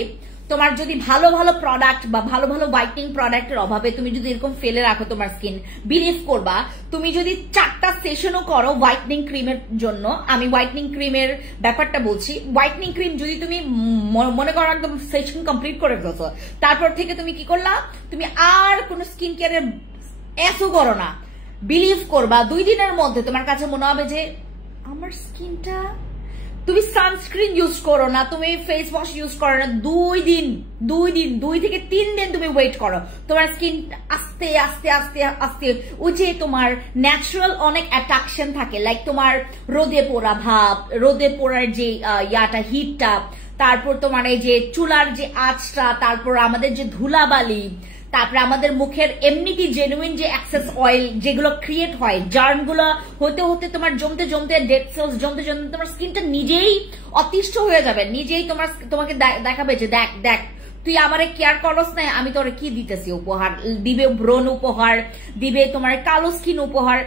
তোমার যদি ভালো ভালো প্রোডাক্ট বা ভালো ভালো হোয়াইটনিং প্রোডাক্টের অভাবে তুমি যদি এরকম ফেলে রাখো তোমার স্কিন, বিলিভ করবা তুমি যদি 4টা সেশনও করো হোয়াইটনিং ক্রিমের জন্য, আমি হোয়াইটনিং ক্রিমের ব্যাপারটা বলছি, হোয়াইটনিং ক্রিম যদি তুমি মনে করো একদম সেশন কমপ্লিট করে ফেলছো, তারপর থেকে তুমি কি করলা, তুমি আর কোনো স্কিন কেয়ারের এসও করো না, বিলিভ করবা 2 দিনের মধ্যে তোমার কাছে মনে হবে যে আমার স্কিনটা, তুমি সানস্ক্রিন ইউজ করো না, তুমি ফেস ওয়াশ ইউজ করো না, 2 থেকে 3 দিন তুমি ওয়েট করো, তোমার স্কিন আস্তে আস্তে আস্তে আস্তে ওই যে তোমার ন্যাচারাল অনেক অ্যাট্রাকশন থাকে, লাইক তোমার রোদে পোড়া ভাব, রোদে পোড়ার যে ইয়াটা, হিটটা, তারপর তোমার এই যে চুলার যে আঁচটা, তারপর আমাদের যে ধুলাবালি, তারপরে আমাদের মুখের এমনিটি জেনুইন যে এক্সেস অয়েল যেগুলো ক্রিয়েট হয়, জার্মগুলো হতে হতে তোমার জমতে জমতে, ডেড সেলস জমতে জমতে তোমার স্কিনটা নিজেই অতিষ্ঠ হয়ে যাবে, নিজেই তোমাকে দেখাবে যে দেখ দেখ তুই আমারে কেয়ার করস না, আমি তোরে কি দিতেছি উপহার, দিবে ব্রণ উপহার, দিবে তোমার কালো স্কিন উপহার।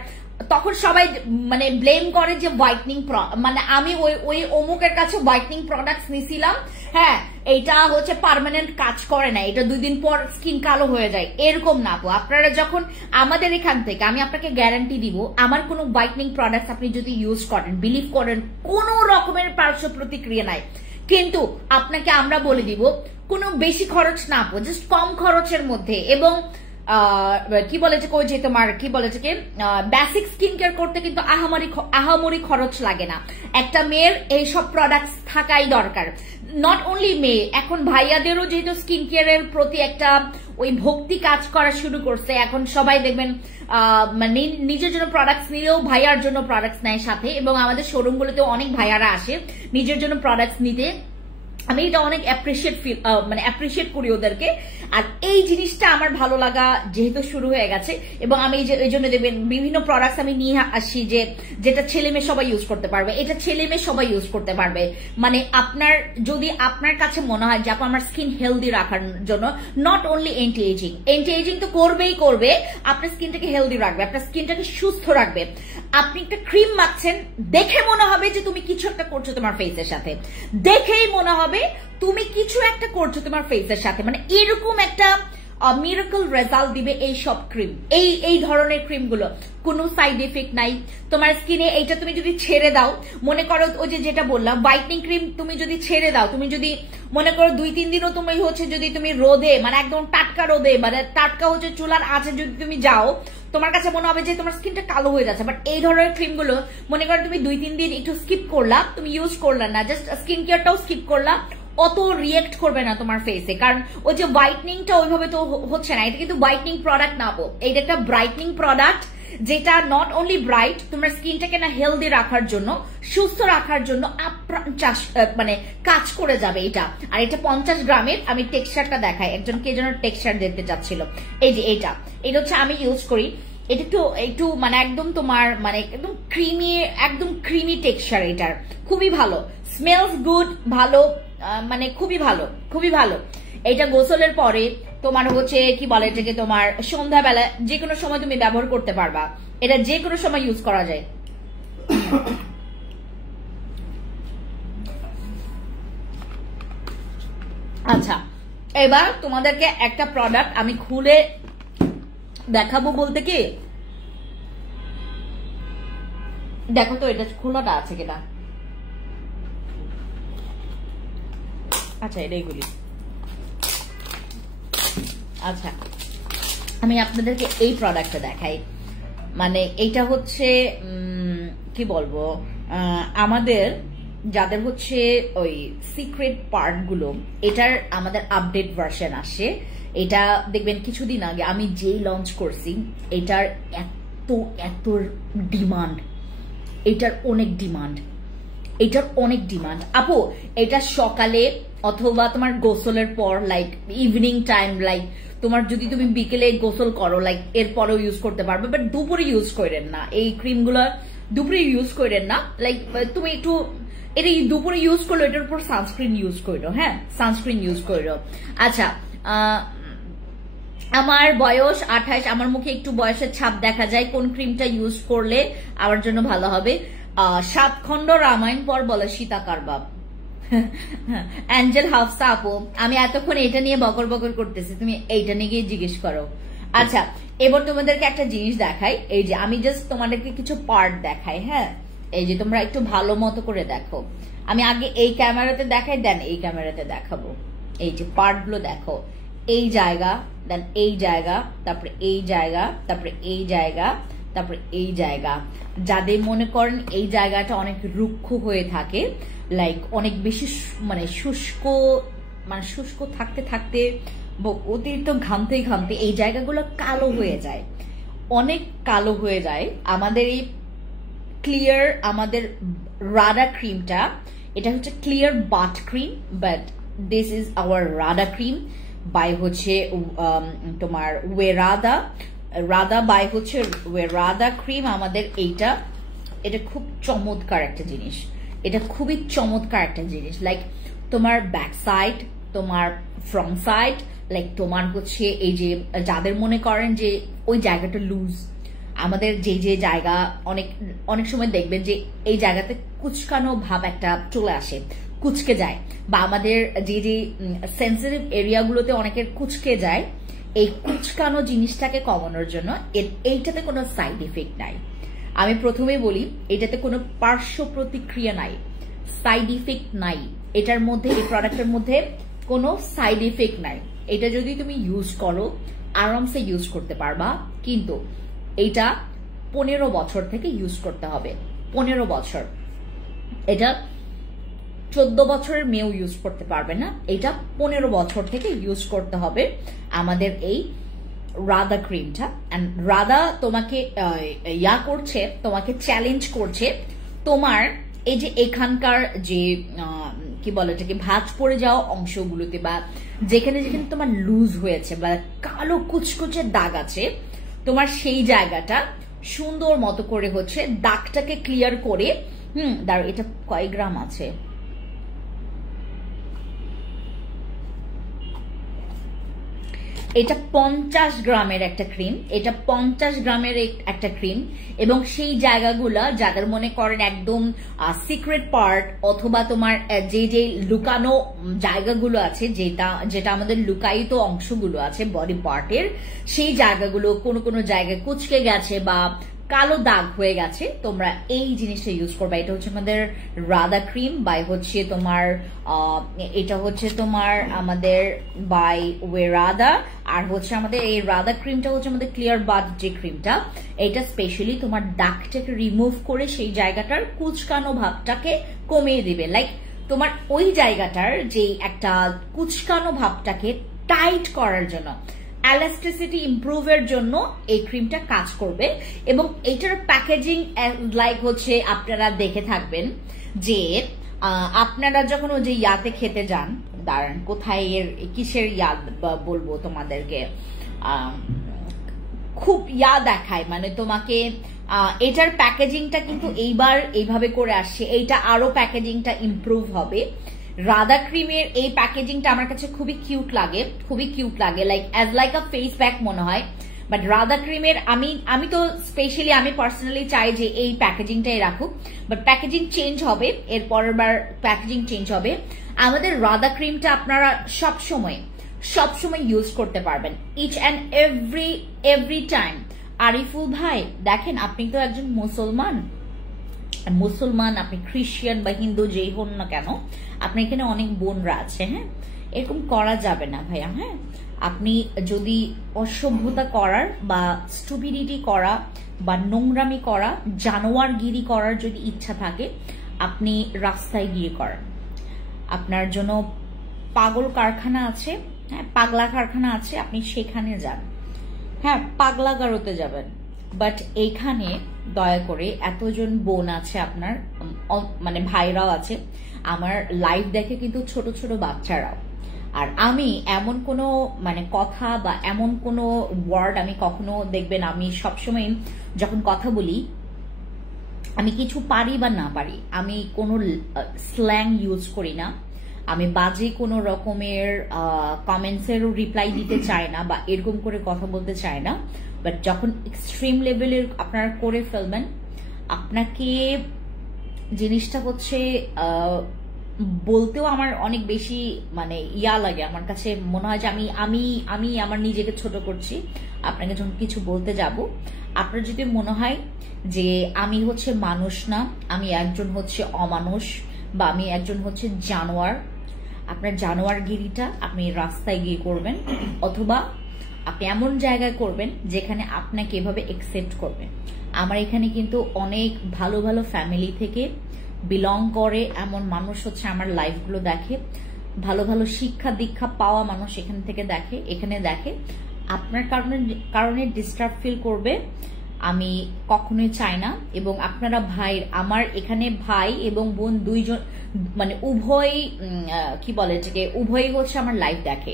তখন সবাই মানে ব্লেম করে যে হোয়াইটনিং, মানে আমি ওই অমুকের কাছে হোয়াইটনিং প্রোডাক্টস নিছিলাম, হ্যাঁ এইটা হচ্ছে পার্মানেন্ট কাজ করে না, এটা 2 দিন পর স্কিন কালো হয়ে যায়, এরকম না। আপনারা যখন আমাদের এখান থেকে, আমি আপনাকে গ্যারান্টি দিব, আমার কোনো হোয়াইটনিং প্রোডাক্টস আপনি যদি ইউজ করেন, বিলিভ করেন কোনো রকমের পার্শ্ব প্রতিক্রিয়া নাই, কিন্তু আপনাকে আমরা বলে দিব কোনো বেশি খরচ না, জাস্ট কম খরচের মধ্যে, এবং কি বলে যে তোমার কি বলে যে বেসিক স্কিন কেয়ার করতে কিন্তু আহামরি খরচ লাগে না। একটা মেয়ের এইসব প্রোডাক্টস থাকাই দরকার, নট অনলি মেয়ে, এখন ভাইয়াদেরও যেহেতু স্কিন কেয়ারের প্রতি একটা ওই ভক্তি কাজ করা শুরু করছে, এখন সবাই দেখবেন নিজের জন্য প্রোডাক্টস নিলেও ভাইয়ার জন্য প্রোডাক্টস নেয় সাথে, এবং আমাদের শোরুমগুলোতেও অনেক ভাইয়ারা আসে নিজের জন্য প্রোডাক্টস নিতে। আমি এটা অনেক অ্যাপ্রিসিয়েট করি ওদেরকে। আর এই জিনিসটা আমার ভালো লাগা যেহেতু শুরু হয়ে গেছে, এবং আমি এই জন্য দেখবেন বিভিন্ন প্রোডাক্টস আমি নিয়ে আসি যেটা ছেলে মেয়ে সবাই ইউজ করতে পারবে, এটা ছেলে মেয়ে সবাই ইউজ করতে পারবে। মানে যদি আপনার কাছে মনে হয় যে আমার স্কিন হেলদি রাখার জন্য, নট অনলি এন্টি এজিং তো করবে, আপনার স্কিনটাকে হেলদি রাখবে, আপনার স্কিনটাকে সুস্থ রাখবে। আপনি একটা ক্রিম মাখছেন, দেখে মনে হবে যে তুমি কিছু একটা করছো তোমার ফেসের সাথে, দেখেই মনে হবে তুমি কিছু একটা করছো তোমার ফেসের সাথে, মানে এরকম একটা মিরাকল রেজাল্ট দিবে এই সব ক্রিম, এই ধরনের ক্রিমগুলো। কোনো সাইড এফেক্ট নাই তোমার স্কিনে। এইটা তুমি যদি ছেড়ে দাও, মনে করো ওই যেটা বললাম হোয়াইটনিং ক্রিম তুমি যদি ছেড়ে দাও, তুমি যদি মনে করো 2-3 দিনও তুমি হচ্ছে যদি তুমি রোদে, মানে একদম টাটকা রোদে, মানে টাটকা হচ্ছে চুলার আঁচে যদি তুমি যাও, তোমার কাছে মনে হবে যে তোমার স্কিনটা কালো হয়ে যাচ্ছে। বাট এই ধরনের ক্রিমগুলো মনে করো তুমি 2-3 দিন একটু স্কিপ করলা, তুমি ইউজ করলা না, জাস্ট স্কিন কেয়ারটাও স্কিপ করলা, অত রিয়েক্ট করবে না তোমার ফেসে, কারণ ওই যে হোয়াইটনিংটা ওইভাবে তো হচ্ছে না। এটা কিন্তু হোয়াইটনিং প্রোডাক্ট না, এটা একটা ব্রাইটনিং প্রোডাক্ট, যেটা নট অনলি ব্রাইট, তোমার স্কিনটাকে না হেলদি রাখার জন্য, সুস্থ রাখার জন্য মানে কাজ করে যাবে এটা। আর এটা 50 গ্রামের। আমি টেক্সচারটা দেখাই, একজন কে যেন টেক্সচার দেখতে চাচ্ছিল, এই যে এটা হচ্ছে আমি ইউজ করি, এটা একটু মানে একদম তোমার মানে একদম ক্রিমি টেক্সচার, এটার খুবই ভালো, স্মেলস গুড, ভালো, মানে খুবই ভালো। এটা গোসলের পরে তোমার হচ্ছে কি বলে এটাকে, তোমার সন্ধ্যাবেলা যে কোনো সময় তুমি ব্যবহার করতে পারবা, এটা যে কোনো সময় ইউজ করা যায়। আচ্ছা, এবার তোমাদেরকে একটা প্রোডাক্ট আমি খুলে দেখাবো, বলতে কি দেখো তো এটা খোলাটা আছে কিনা। আচ্ছা, এটাইগুলি। আচ্ছা, আমি আপনাদেরকে এই প্রোডাক্টটা দেখাই। মানে এটা হচ্ছে কি বলবো, আমাদের যাদের হচ্ছে ওই সিক্রেট পার্ট গুলো, এটার আমাদের আপডেট ভার্সন আসে। এটা দেখবেন কিছুদিন আগে আমি যেই লঞ্চ করছি, এটার এত ডিমান্ড, এটার অনেক ডিমান্ড আপু। এটা সকালে অথবা তোমার গোসলের পর লাইক ইভিনিং টাইম, লাইক তোমার যদি তুমি বিকেলে গোসল করো লাইক এরপরেও ইউজ করতে পারবে, বাট দুপুরে ইউজ করেন না এই ক্রিমগুলো, দুপুরে ইউজ করেন না। লাইক তুমি একটু এটা দুপুরে ইউজ করলো, এটার উপর সানস্ক্রিন ইউজ করো, হ্যাঁ সানস্ক্রিন ইউজ করো। আচ্ছা, আমার বয়স 28, আমার মুখে একটু বয়সের ছাপ দেখা যায়, কোন ক্রিমটা ইউজ করলে আমার জন্য ভালো হবে? 7 খণ্ড রামায়ণ পর বলে সীতাকার বাপ। অ্যাঞ্জেল হাফসা আপু, আমি এতক্ষণ এটা নিয়ে বকর বকর করতেছি, তুমি এইটা নিয়ে গিয়ে জিজ্ঞেস করো। আচ্ছা, এবার তোমাদেরকে একটা জিনিস দেখাই, এই যে আমি জাস্ট তোমাদেরকে কিছু পার্ট দেখাই, হ্যাঁ এই যে তোমরা একটু ভালো মতো করে দেখো। আমি আগে এই ক্যামেরাতে দেখাই, দেন এই ক্যামেরাতে দেখাবো। এই যে পার্ট গুলো দেখো, এই জায়গা, দেন এই জায়গা, তারপরে এই জায়গা, তারপরে এই জায়গা, তারপরে এই জায়গা। যাদের মনে করেন এই জায়গাটা অনেক রুক্ষ হয়ে থাকে, লাইক অনেক বেশি মানে শুষ্ক থাকতে থাকতে অতিরিক্ত ঘামতে ঘামতে এই জায়গাগুলো কালো হয়ে যায়, অনেক কালো হয়ে যায়। আমাদের এই ক্লিয়ার, আমাদের রাডা ক্রিমটা, এটা হচ্ছে clear but cream, but this is our রাডা ক্রিম বাই হচ্ছে তোমার রাদা বাই হচ্ছে রাদা ক্রিম। আমাদের এটা খুব চমৎকার একটা জিনিস, এটা খুবই চমৎকার একটা জিনিস। লাইক তোমার ব্যাক সাইড, তোমার ফ্রন্ট সাইড, লাইক তোমার হচ্ছে এই যে যাদের মনে করেন যে ওই জায়গাটা লুজ, আমাদের যে জায়গা অনেক সময় দেখবেন যে এই জায়গাতে কুচকানো ভাব একটা চলে আসে, কুচকে যায়, বা আমাদের যে সেন্সিটিভ এরিয়াগুলোতে অনেকের কুচকে যায়, এই কুচকানো জিনিসটাকে কমানোর জন্য এইটাতে কোনো সাইড ইফেক্ট নাই। আমি প্রথমেই বলি, এটাতে কোনো পার্শ্ব প্রতিক্রিয়া নাই, সাইড ইফেক্ট নাই এটার মধ্যে, এই প্রোডাক্টের মধ্যে কোনো সাইড ইফেক্ট নাই। এটা যদি তুমি ইউজ করো আরামসে ইউজ করতে পারবা, কিন্তু এইটা 15 বছর থেকে ইউজ করতে হবে, 15 বছর। এটা 14 বছরের মেয়েও ইউজ করতে পারবে না, এটা 15 বছর থেকে ইউজ করতে হবে আমাদের এই রাদা ক্রিমটা। এন্ড রাদা তোমাকে করছে, তোমাকে চ্যালেঞ্জ করছে, তোমার এই যে এখানকার যে কি বলে এটাকে ভাঁজ পড়ে যাওয়া অংশগুলোতে, বা যেখানে যেখানে তোমার লুজ হয়েছে বা কালো কুচকুচে দাগ আছে, তোমার সেই জায়গাটা সুন্দর মতো করে হচ্ছে দাগটাকে ক্লিয়ার করে, দাঁড়ো এটা কয় গ্রাম আছে, এটা 50 গ্রামের একটা ক্রিম, এটা 50 গ্রামের একটা ক্রিম। এবং সেই জায়গাগুলা যাদের মনে করেন একদম সিক্রেট পার্ট, অথবা তোমার যে লুকানো জায়গাগুলো আছে, যেটা আমাদের লুকায়িত অংশগুলো আছে বডি পার্টের, সেই জায়গাগুলো কোনো জায়গায় কুচকে গেছে বা কালো দাগ হয়ে গেছে, তোমরা এই জিনিসটা ইউজ করবা। এটা হচ্ছে আমাদের রাদা ক্রিম বাই হচ্ছে তোমার এটা হচ্ছে তোমার আমাদের বাই রাদা, আর হচ্ছে আমাদের এই রাদা ক্রিমটা হচ্ছে আমাদের ক্লিয়ার বাথ যে ক্রিমটা, এটা স্পেশালি তোমার দাগটাকে রিমুভ করে সেই জায়গাটার কুচকানো ভাবটাকে কমিয়ে দিবে। লাইক তোমার ওই জায়গাটার যে একটা কুচকানো ভাবটাকে টাইট করার জন্য, এলাস্টিসিটি ইমপ্রুভের জন্য এই ক্রিমটা কাজ করবে। এবং এটার প্যাকেজিং লাইক হচ্ছে আপনারা দেখে থাকবেন যে আপনারা যখন ওই যে ইয়াতে খেতে যান, দাঁড়ান কোথায় এর কিসের ইয়াদ বলবো তোমাদেরকে, খুব দেখায়, মানে তোমাকে এটার প্যাকেজিংটা কিন্তু এইবার এইভাবে করে আসছে, এইটা আরো প্যাকেজিংটা ইমপ্রুভ হবে। রাদা ক্রিমের এই প্যাকেজিংটা আমার কাছে খুবই কিউট লাগে, লাইক অ্যাজ লাইক আ ফেস প্যাক মনে হয়। বাট রাদা ক্রিমের আমি তো স্পেশালি আমি পার্সোনালি চাই যে এই প্যাকেজিংটাই রাখুক, বাট প্যাকেজিং চেঞ্জ হবে, এর পরের বার প্যাকেজিং চেঞ্জ হবে। আমাদের রাদা ক্রিমটা আপনারা সবসময় ইউজ করতে পারবেন, each and every time. Ariful ভাই দেখেন, আপনি তো একজন মুসলমান, আপনি খ্রিস্টান বা হিন্দু যেই হন না কেন, আপনি এখানে অনেক বোনরা আছে, হ্যাঁ এরকম করা যাবে না ভাইয়া। হ্যাঁ, আপনি যদি অসভ্যতা করার বা স্টুপিডিটি করা বা নোংরামি করা, জানোয়ারগিরি করার যদি ইচ্ছা থাকে, আপনি রাস্তায় গিয়ে করেন। আপনার জন্য পাগল কারখানা আছে, হ্যাঁ পাগলা কারখানা আছে, আপনি সেখানে যান, হ্যাঁ পাগলা গারোতে যাবেন, বাট এইখানে দয়া করে এতজন বোন আছে আপনার, মানে ভাইরাও আছে, আমার লাইভ দেখে কিন্তু ছোট ছোট বাচ্চারাও। আর আমি এমন কোনো মানে কথা বা এমন কোনো ওয়ার্ড আমি কখনো দেখবেন, আমি সবসময় যখন কথা বলি, আমি কিছু পারি বা না পারি, আমি কোনো স্ল্যাং ইউজ করি না, আমি বাজে কোনো রকমের কমেন্টসেরও রিপ্লাই দিতে চাই না বা এরকম করে কথা বলতে চাই না। বাট যখন এক্সট্রিম লেভেলের আপনারা করে ফেলবেন, আপনাকে জিনিসটা হচ্ছে বলতেও আমার অনেক বেশি মানে ইয়া লাগে, আমার কাছে মনে হয় যে আমি আমি আমি আমার নিজেকে ছোট করছি। আপনাকে যখন কিছু বলতে যাব, আপনার যদি মনে হয় যে আমি হচ্ছে মানুষ না, আমি একজন হচ্ছে অমানুষ বা আমি একজন হচ্ছে জানোয়ার, আপনার জানোয়ারগিরিটা আপনি রাস্তায় গিয়ে করবেন, অথবা আপনি এমন জায়গায় করবেন যেখানে আপনাকে এভাবে একসেপ্ট করবেন। আমার এখানে কিন্তু অনেক ভালো ভালো ফ্যামিলি থেকে বিলং করে এমন মানুষ হচ্ছে আমার লাইফগুলো দেখে, ভালো ভালো শিক্ষা দীক্ষা পাওয়া মানুষ এখান থেকে দেখে, এখানে দেখে। আপনার কারণে ডিস্টার্ব ফিল করবে আমি কখনোই চাই না। এবং আপনারা ভাই, আমার এখানে ভাই এবং বোন দুইজন, মানে উভয় কি বলে এটাকে, উভয় হচ্ছে আমার লাইভ দেখে।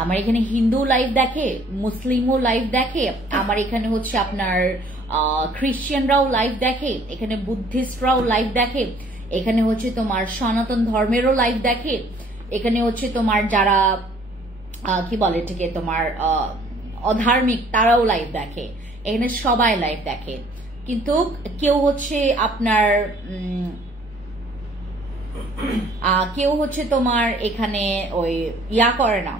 আমার এখানে হিন্দু লাইভ দেখে, মুসলিমও লাইভ দেখে, আমার এখানে হচ্ছে আপনার খ্রিস্টানরাও লাইভ দেখে, এখানে বুদ্ধিস্টরাও লাইভ দেখে, এখানে হচ্ছে তোমার সনাতন ধর্মেরও লাইভ দেখে, এখানে হচ্ছে তোমার যারা কি বলে এটাকে তোমার অধার্মিক তারাও লাইভ দেখে, এখানে সবাই লাইভ দেখে। কিন্তু কেউ হচ্ছে আপনার কেউ হচ্ছে তোমার এখানে ওই ইয়া করে না,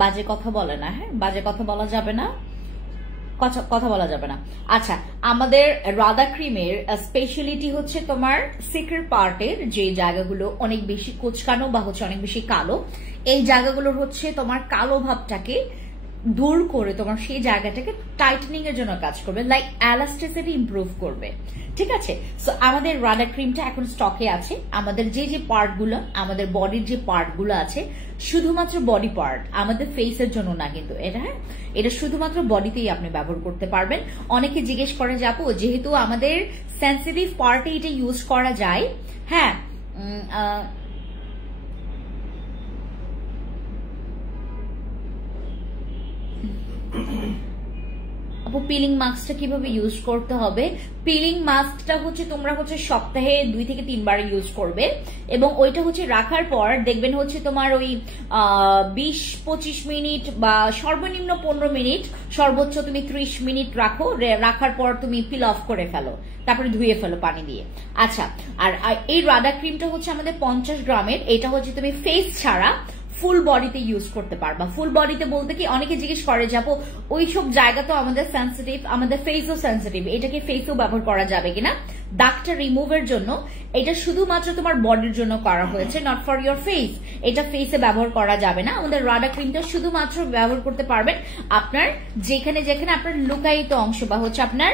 বাজে কথা বলে না। হ্যাঁ, বাজে কথা বলা যাবে না, কথা বলা যাবে না। আচ্ছা, আমাদের রাধা ক্রিমের স্পেশালিটি হচ্ছে তোমার সিক্রেট পার্টের যে জায়গাগুলো অনেক বেশি কুচকানো বা হচ্ছে অনেক বেশি কালো, এই জায়গাগুলোর হচ্ছে তোমার কালো ভাবটাকে দূর করে তোমার সেই জায়গাটাকে টাইটেনিং এর জন্য কাজ করবে, লাইক এলাস্টিসিটি ইমপ্রুভ করবে। ঠিক আছে, সো আমাদের রাধা ক্রিমটা এখন স্টকে আছে। আমাদের যে যে পার্টগুলো, আমাদের বডির যে পার্টগুলো আছে, শুধুমাত্র বডি পার্ট, আমাদের ফেসের জন্য না কিন্তু এটা। হ্যাঁ, এটা শুধুমাত্র বডিতেই আপনি ব্যবহার করতে পারবেন। অনেকে জিজ্ঞেস করে যাবো, যেহেতু আমাদের সেন্সিটিভ পার্টে এটা ইউজ করা যায়। হ্যাঁ, আপু পিলিং মাস্কটা কিভাবে ইউজ করতে হবে? পিলিং মাস্কটা হচ্ছে তোমরা হচ্ছে সপ্তাহে 2 থেকে 3 বার ইউজ করবে, এবং ওইটা হচ্ছে রাখার পর দেখবেন হচ্ছে তোমার ওই 20-25 মিনিট বা সর্বনিম্ন 15 মিনিট, সর্বোচ্চ তুমি 30 মিনিট রাখো। রাখার পর তুমি পিল অফ করে ফেলো, তারপরে ধুয়ে ফেলো পানি দিয়ে। আচ্ছা, আর এই রাধা ক্রিমটা হচ্ছে আমাদের 50 গ্রামের। এটা হচ্ছে তুমি ফেস ছাড়া ফুল বডিতে ইউজ করতে পারবা। ফুল বডিতে বলতে কি, অনেকে জিজ্ঞেস করে যাবো ওইসব জায়গা তো আমাদের সেন্সিটিভ, আমাদের ফেসও সেন্সিটিভ, এটাকে ফেসও ব্যবহার করা যাবে কিনা দাগটা রিমুভের জন্য? এটা শুধুমাত্র তোমার বডির জন্য করা হয়েছে, নট ফর ইয়োর ফেস। এটা ফেসে ব্যবহার করা যাবে না। আমাদের রাধা ক্রিমটা শুধুমাত্র ব্যবহার করতে পারবেন আপনার যেখানে যেখানে আপনার লুকায়িত অংশ বা হচ্ছে আপনার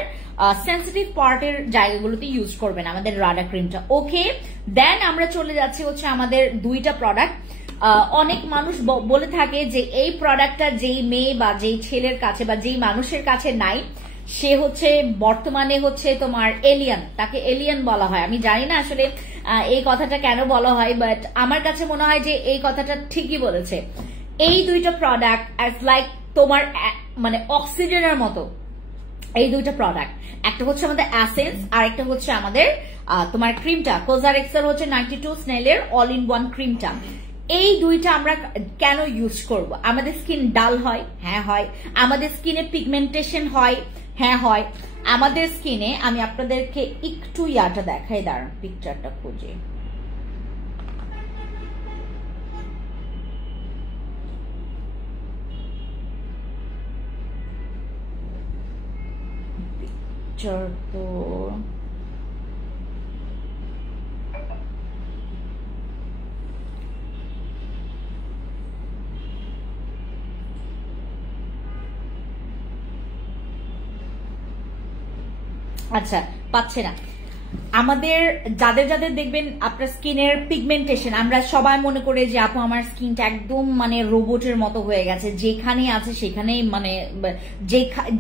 সেন্সিটিভ পার্টের জায়গাগুলোতে ইউজ করবেন আমাদের রাধা ক্রিমটা। ওকে, দেন আমরা চলে যাচ্ছি হচ্ছে আমাদের 2টা প্রোডাক্ট। অনেক মানুষ বলে থাকে যে এই প্রোডাক্টটা যেই মেয়ে বা যেই ছেলের কাছে বা যেই মানুষের কাছে নাই, সে হচ্ছে বর্তমানে হচ্ছে তোমার এলিয়ান, তাকে এলিয়ান বলা হয়। আমি জানি না আসলে এই কথাটা কেন বলা হয়, বাট আমার কাছে মনে হয় যে এই কথাটা ঠিকই বলেছে। এই 2টা প্রোডাক্ট অ্যাজ লাইক তোমার মানে অক্সিজেনের মতো। এই 2টা প্রোডাক্ট, একটা হচ্ছে আমাদের অ্যাসেন্স আর একটা হচ্ছে আমাদের তোমার ক্রিমটা কোজারেক্সের হচ্ছে 92 স্নেলের অল ইন ওয়ান ক্রিমটা। এই 2টা আমরা কেন ইউজ করব? আমাদের স্কিন ডাল হয়, হ্যাঁ হয়। আমাদের স্কিনে পিগমেন্টেশন হয়, হ্যাঁ হয়। আমাদের স্কিনে, আমি আপনাদেরকে একটু ইয়াটা দেখাই, দাঁড়ান পিকচারটা খুঁজে। পিকচার তো আচ্ছা পাচ্ছে না। আমাদের যাদের যাদের দেখবেন আপনার স্কিনের পিগমেন্টেশন, আমরা সবাই মনে করে যে আপু আমার স্কিনটা একদম মানে রোবটের মতো হয়ে গেছে, যেখানে আছে সেখানেই মানে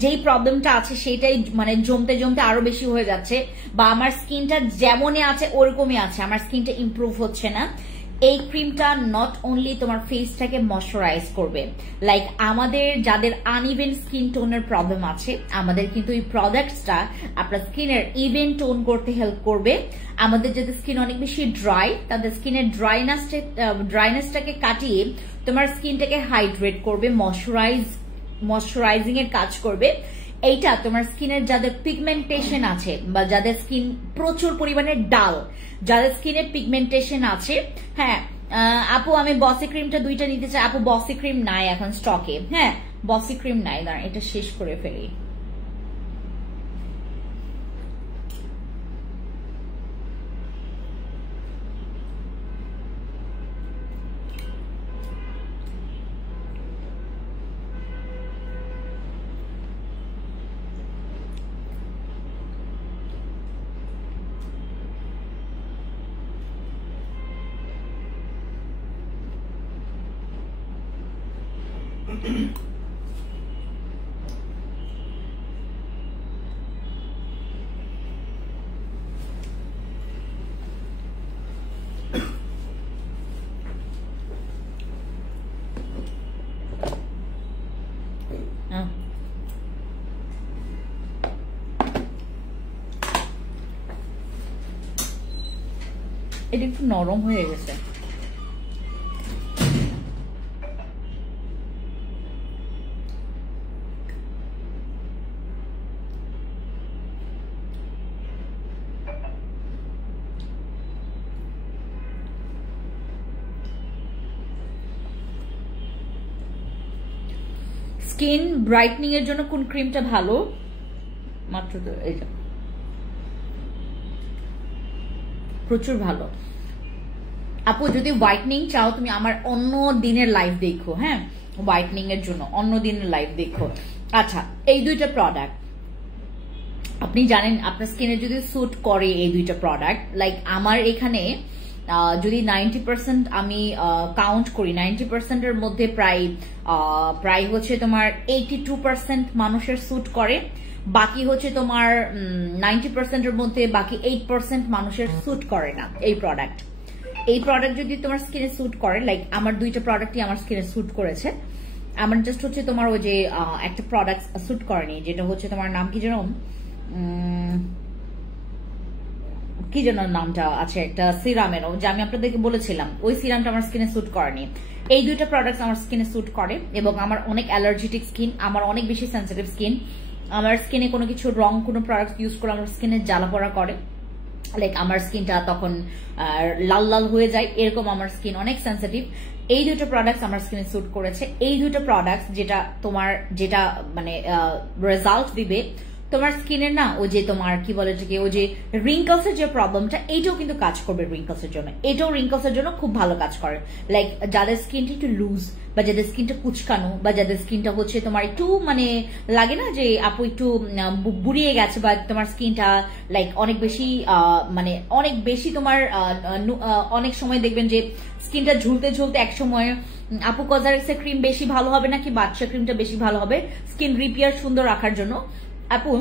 যেই প্রবলেমটা আছে সেটাই মানে জমতে জমতে আরো বেশি হয়ে যাচ্ছে, বা আমার স্কিনটা যেমনই আছে ওরকমই আছে, আমার স্কিনটা ইমপ্রুভ হচ্ছে না। এই ক্রিমটা নট অনলি তোমার ফেসটাকে ময়শ্চারাইজ করবে, লাইক আমাদের যাদের আনইভেন স্কিন টোনের প্রবলেম আছে আমাদের কিন্তু এই প্রোডাক্টসটা আপনার স্কিনের ইভেন টোন করতে হেল্প করবে। আমাদের যাদের স্কিন অনেক বেশি ড্রাই তাদের স্কিনের ড্রাইনেসটাকে কাটিয়ে তোমার স্কিনটাকে হাইড্রেট করবে, ময়শ্চারাইজিং এর কাজ করবে। এইটা তোমার স্কিনের যাদের পিগমেন্টেশন আছে বা যাদের স্কিন প্রচুর পরিমাণে ডাল, যাদের স্কিনে পিগমেন্টেশন আছে, হ্যাঁ আপু আমি বসি ক্রিমটা 2টা নিতে চাই, আপু বসি ক্রিম নাই এখন স্টকে, হ্যাঁ বসি ক্রিম নাই, দাঁড়া এটা শেষ করে ফেলি। এটা একটু নরম হয়ে গেছে। স্কিন ব্রাইটনিং এর জন্য কোন ক্রিমটা ভালো? মাত্র এইটা প্রচুর ভালো। আপু যদি হোয়াইটনিং চাও তুমি আমার অন্য দিনের লাইভ দেখো, হ্যাঁ হোয়াইটনিং এর জন্য অন্য দিনের লাইভ দেখো। আচ্ছা এই 2টা প্রোডাক্ট আপনি জানেন আপনার স্কিনে যদি স্যুট করে এই 2টা প্রোডাক্ট, লাইক আমার এখানে যদি 90% আমি কাউন্ট করি 90% এর মধ্যে প্রায় হচ্ছে তোমার 82% মানুষের স্যুট করে, বাকি হচ্ছে তোমার 90% এর মধ্যে বাকি 8% মানুষের স্যুট করে না। এই প্রোডাক্ট যদি তোমার স্কিনে স্যুট করে, লাইক আমার 2টা প্রোডাক্টই আমার স্কিনে স্যুট করেছে, আমার জাস্ট হচ্ছে তোমার ওই যে একটা প্রোডাক্ট স্যুট করেনি, যেটা হচ্ছে তোমার নাম কি যেন নামটা আছে একটা সিরামেরও, যে আমি আপনাদেরকে বলেছিলাম ওই সিরামটা আমার স্কিনে স্যুট করেনি। এই 2টা প্রোডাক্ট আমার স্কিনে স্যুট করে এবং আমার অনেক অ্যালার্জেটিক স্কিন, আমার অনেক বেশি সেন্সিটিভ স্কিন, আমার স্কিনে কোনো কিছু রং কোনো প্রোডাক্ট ইউজ করে আমার স্কিনে জ্বালা পোড়া করে, লাইক আমার স্কিনটা তখন লাল লাল হয়ে যায়, এরকম আমার স্কিন অনেক সেন্সিটিভ। এই 2টা প্রোডাক্টস আমার স্কিনে স্যুট করেছে। এই 2টা প্রোডাক্টস যেটা মানে রেজাল্ট দিবে তোমার স্কিনের না ওই যে তোমার কি বলে যে ওই যে রিঙ্কলস এর যে প্রবলেমটা, এইটাও কিন্তু কাজ করবে রিঙ্কলস এর জন্য, এটাও রিঙ্কলস এর জন্য খুব ভালো কাজ করে। লাইক যাদের স্কিনটা একটু লুজ বা যাদের স্কিনটা কুচকানো বা যাদের স্কিনটা হচ্ছে তোমার একটু মানে লাগে না যে আপু একটু বুড়িয়ে গেছে বা তোমার স্কিনটা লাইক অনেক বেশি তোমার অনেক সময় দেখবেন যে স্কিনটা ঝুলতে ঝুলতে এক সময় আপু কজারেক্সের ক্রিম বেশি ভালো হবে নাকি বাদশা ক্রিমটা বেশি ভালো হবে স্কিন রিপেয়ার সুন্দর রাখার জন্য? আপু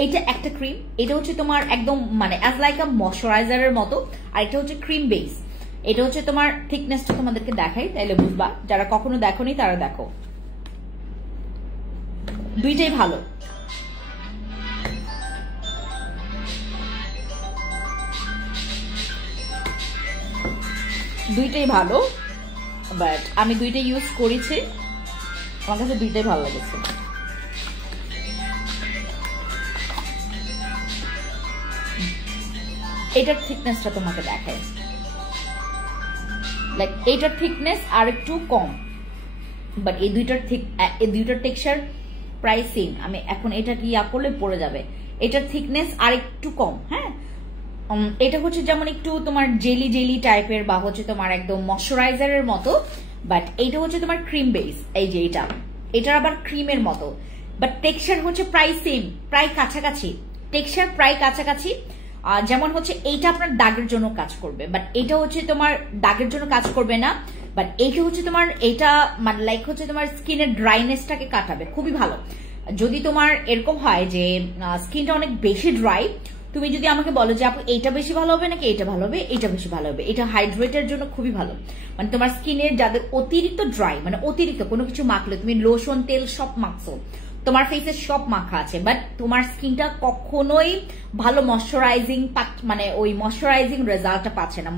এইটা একটা ক্রিম, এটা হচ্ছে তোমার একদম মানে অ্যাজ লাইক আ ময়শ্চারাইজারের মতো, আর এটা হচ্ছে ক্রিম বেস। এটা হচ্ছে তোমার থিকনেসটা তোমাদেরকে দেখাই তাইলে বুঝবা, যারা কখনো দেখোনি তারা দেখো, 2টাই ভালো। বাট আমি 2টা ইউজ করেছি, আমার কাছে 2টাই ভালো লেগেছে। এটার থিকনেসটা তোমাকে দেখায়, লাইক এটার থিকনেস আর একটু কম, বাট এই দুইটার টেক্সচার প্রায় সেম। আমি এখন এটা কি করলে পড়ে যাবে, এটার থিকনেস আর একটু কম, হ্যাঁ এটা হচ্ছে যেমন একটু তোমার জেলি জেলি টাইপের বা হচ্ছে তোমার একদম ময়শ্চারাইজারের মতো, বাট এইটা হচ্ছে তোমার ক্রিম বেস। এই যে এটার আবার ক্রিমের মতো, বাট টেক্সচার হচ্ছে প্রায় সেম, প্রায় কাছাকাছি, টেক্সচার প্রায় কাছাকাছি। যেমন হচ্ছে এইটা আপনার দাগের জন্য কাজ করবে, বাট এটা হচ্ছে তোমার দাগের জন্য কাজ করবে না, বাট এইটা হচ্ছে তোমার এটা মানে লাইক হচ্ছে তোমার স্কিনের ড্রাইনেসটাকে কাটাবে, খুবই ভালো। যদি তোমার এরকম হয় যে স্কিনটা অনেক বেশি ড্রাই, তুমি যদি আমাকে বলো যে আপু এইটা বেশি ভালো হবে নাকি এটা ভালো হবে, এটা বেশি ভালো হবে, এটা হাইড্রেটের জন্য খুবই ভালো। মানে তোমার স্কিনের যাদের অতিরিক্ত ড্রাই, মানে অতিরিক্ত কোনো কিছু মাখলে, তুমি লোশন তেল সব মাখছো, তোমার ফেসে সব মাখা আছে, বাট তোমার স্কিনটা কখনোই ভালো ময়শ্চারাইজিং মানে ওই ময়শ্চারাইজিং রেজাল্টটা পাচ্ছে না,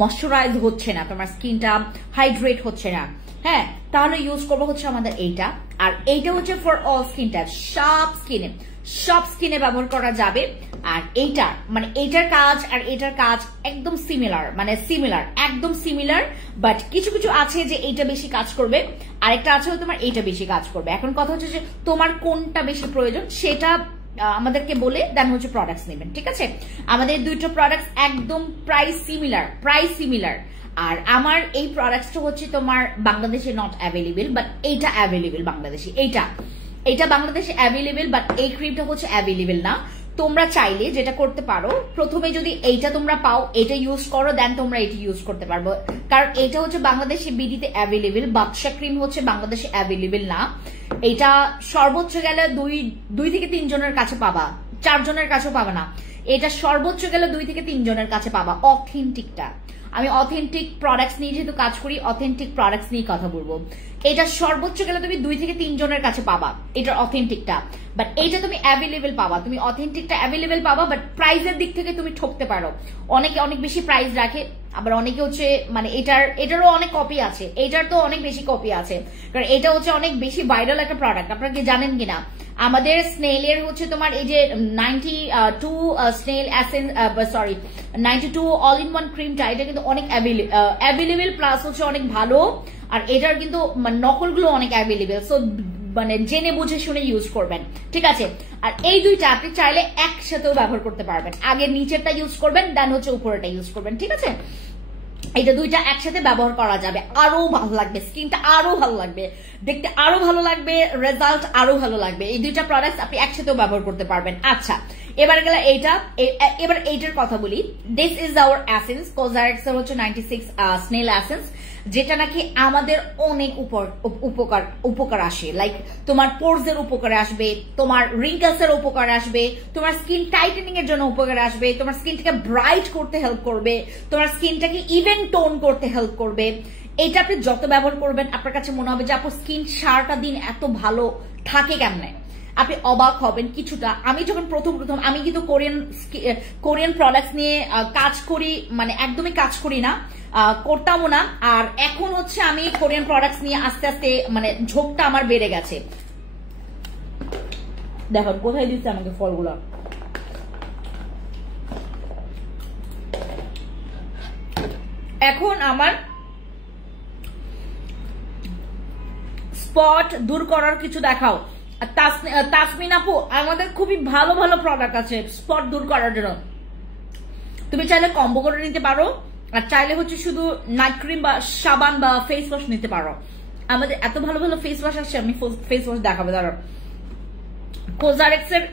ময়শ্চারাইজ হচ্ছে না, তোমার স্কিনটা হাইড্রেট হচ্ছে না, হ্যাঁ, তাহলে ইউজ করবো হচ্ছে আমাদের এইটা। আর এইটা হচ্ছে ফর অল স্কিন টাইপ, সব স্কিনে ব্যবহার করা যাবে। আর এইটা মানে এইটার কাজ আর এটার কাজ একদম সিমিলার, মানে একদম সিমিলার, বাট কিছু কিছু আছে যে এইটা বেশি কাজ করবে, আরেকটা আছে তোমার এইটা বেশি কাজ করবে। এখন কথা হচ্ছে যে তোমার কোনটা বেশি প্রয়োজন সেটা আমাদেরকে বলে দেন হচ্ছে প্রোডাক্টস নেবেন, ঠিক আছে? আমাদের দুইটা প্রোডাক্টস একদম প্রাইস সিমিলার। আর আমার এই প্রোডাক্টসটা হচ্ছে তোমার বাংলাদেশে নট অ্যাভেলেবেল, বাট এইটা অ্যাভেলেবেল বাংলাদেশে, এইটা বাংলাদেশে অ্যাভেলেবেল, বাট এই ক্রিমটা হচ্ছে অ্যাভেলেবেল না। তোমরা চাইলে যেটা করতে পারো, প্রথমে যদি এইটা তোমরা পাও, এটা ইউজ করো, দেন তোমরা এটা ইউজ করতে পারবো, কারণ এটা হচ্ছে বাংলাদেশে বিডিতে অ্যাভেলেবেল, বাদশা ক্রিম হচ্ছে বাংলাদেশে অ্যাভেলেবেল না। এটা সর্বোচ্চ গেলে 2 থেকে 3 জনের কাছে পাবা, 4 জনের কাছেও পাবা না। এটা সর্বোচ্চ গেলে 2 থেকে 3 জনের কাছে পাবা অথেন্টিকটা। আমি অথেন্টিক প্রোডাক্টস নিয়ে যেহেতু কাজ করি, অথেন্টিক প্রোডাক্টস নিয়ে কথা বলবো। এটা সর্বোচ্চ গেলে তুমি 2 থেকে 3 জনের কাছে পাবা এটার অথেন্টিকটা, বাট এইটা তুমি অ্যাভেলেবেল পাবা, তুমি অথেন্টিকটা অ্যাভেলেবেল পাবা, বাট প্রাইসের দিক থেকে তুমি ঠকতে পারো। অনেকে অনেক বেশি প্রাইস রাখে, আবার অনেকে হচ্ছে মানে এটারও অনেক কপি আছে, এটার তো অনেক বেশি কপি আছে, কারণ এটা হচ্ছে অনেক বেশি ভাইরাল একটা প্রোডাক্ট। আপনারা কি জানেন কিনা, আমাদের স্নেলের হচ্ছে তোমার এই যে 92 snail essence, sorry 92 all in one ক্রিমটা, এটা কিন্তু অনেক অ্যাভেলেবেল, প্লাস হচ্ছে অনেক ভালো, আর এটার কিন্তু নকলগুলো অনেক অ্যাভেলেবেল। সো মানে জেনে বুঝে শুনে ইউজ করবেন, ঠিক আছে? আর এই দুইটা আপনি চাইলে একসাথেও ব্যবহার করতে পারবেন, আগে নিচেরটা ইউজ করবেন, দেন হচ্ছে উপরেটা ইউজ করবেন, ঠিক আছে? এটা দুইটা একসাথে ব্যবহার করা যাবে, আরো ভালো লাগবে, স্কিনটা আরো ভালো লাগবে, দেখতে আরো ভালো লাগবে, রেজাল্ট আরো ভালো লাগবে। এই দুইটা প্রোডাক্ট আপনি একসাথেও ব্যবহার করতে পারবেন। আচ্ছা, এবার গেলে এবার এইটার কথা বলি। দিস ইজ আওয়ার এসেন্স, কোজারেক্স এর হচ্ছে 96 স্নেল এসেন্স, যেটা নাকি আমাদের অনেক উপকার আসে, লাইক তোমার পোরস এর উপকারে আসবে, তোমার রিঙ্কেলস এর উপকারে আসবে, তোমার স্কিন টাইটেনিং এর জন্য উপকারে আসবে, তোমার স্কিনটাকে ব্রাইট করতে হেল্প করবে, তোমার স্কিনটাকে ইভেন টোন করতে হেল্প করবে। এটা আপনি যত ব্যবহার করবেন আপনার কাছে মনে হবে যে আপনার স্কিন সারাটা দিন এত ভালো থাকে কেমনে, আপনি অবাক হবেন কিছুটা। আমি যখন প্রথম আমি কিন্তু কোরিয়ান প্রোডাক্টস নিয়ে কাজ করি, মানে একদমই কাজ করি না, করতামও না, আর এখন হচ্ছে আমি কোরিয়ান প্রোডাক্টস নিয়ে আস্তে আস্তে মানে ঝোঁকটা আমার বেড়ে গেছে। দেখো কোথায় দিচ্ছে আমাকে ফলগুলো, এখন আমার স্পট দূর করার কিছু দেখাও। তাসমিন আপু, আমাদের খুবই ভালো ভালো প্রোডাক্ট আছে স্পট দূর করার জন্য, তুমি চাইলে কম্বো করে নিতে পারো, আর চাইলে হচ্ছে শুধু নাইট ক্রিম বা সাবান বা ফেস ওয়াশ নিতে পারো। আমাদের এত ভালো ভালো ফেস ওয়াশ আসছে, আমি ফেস ওয়াশ দেখাবো দাঁড়ো। কোজারেক্স এর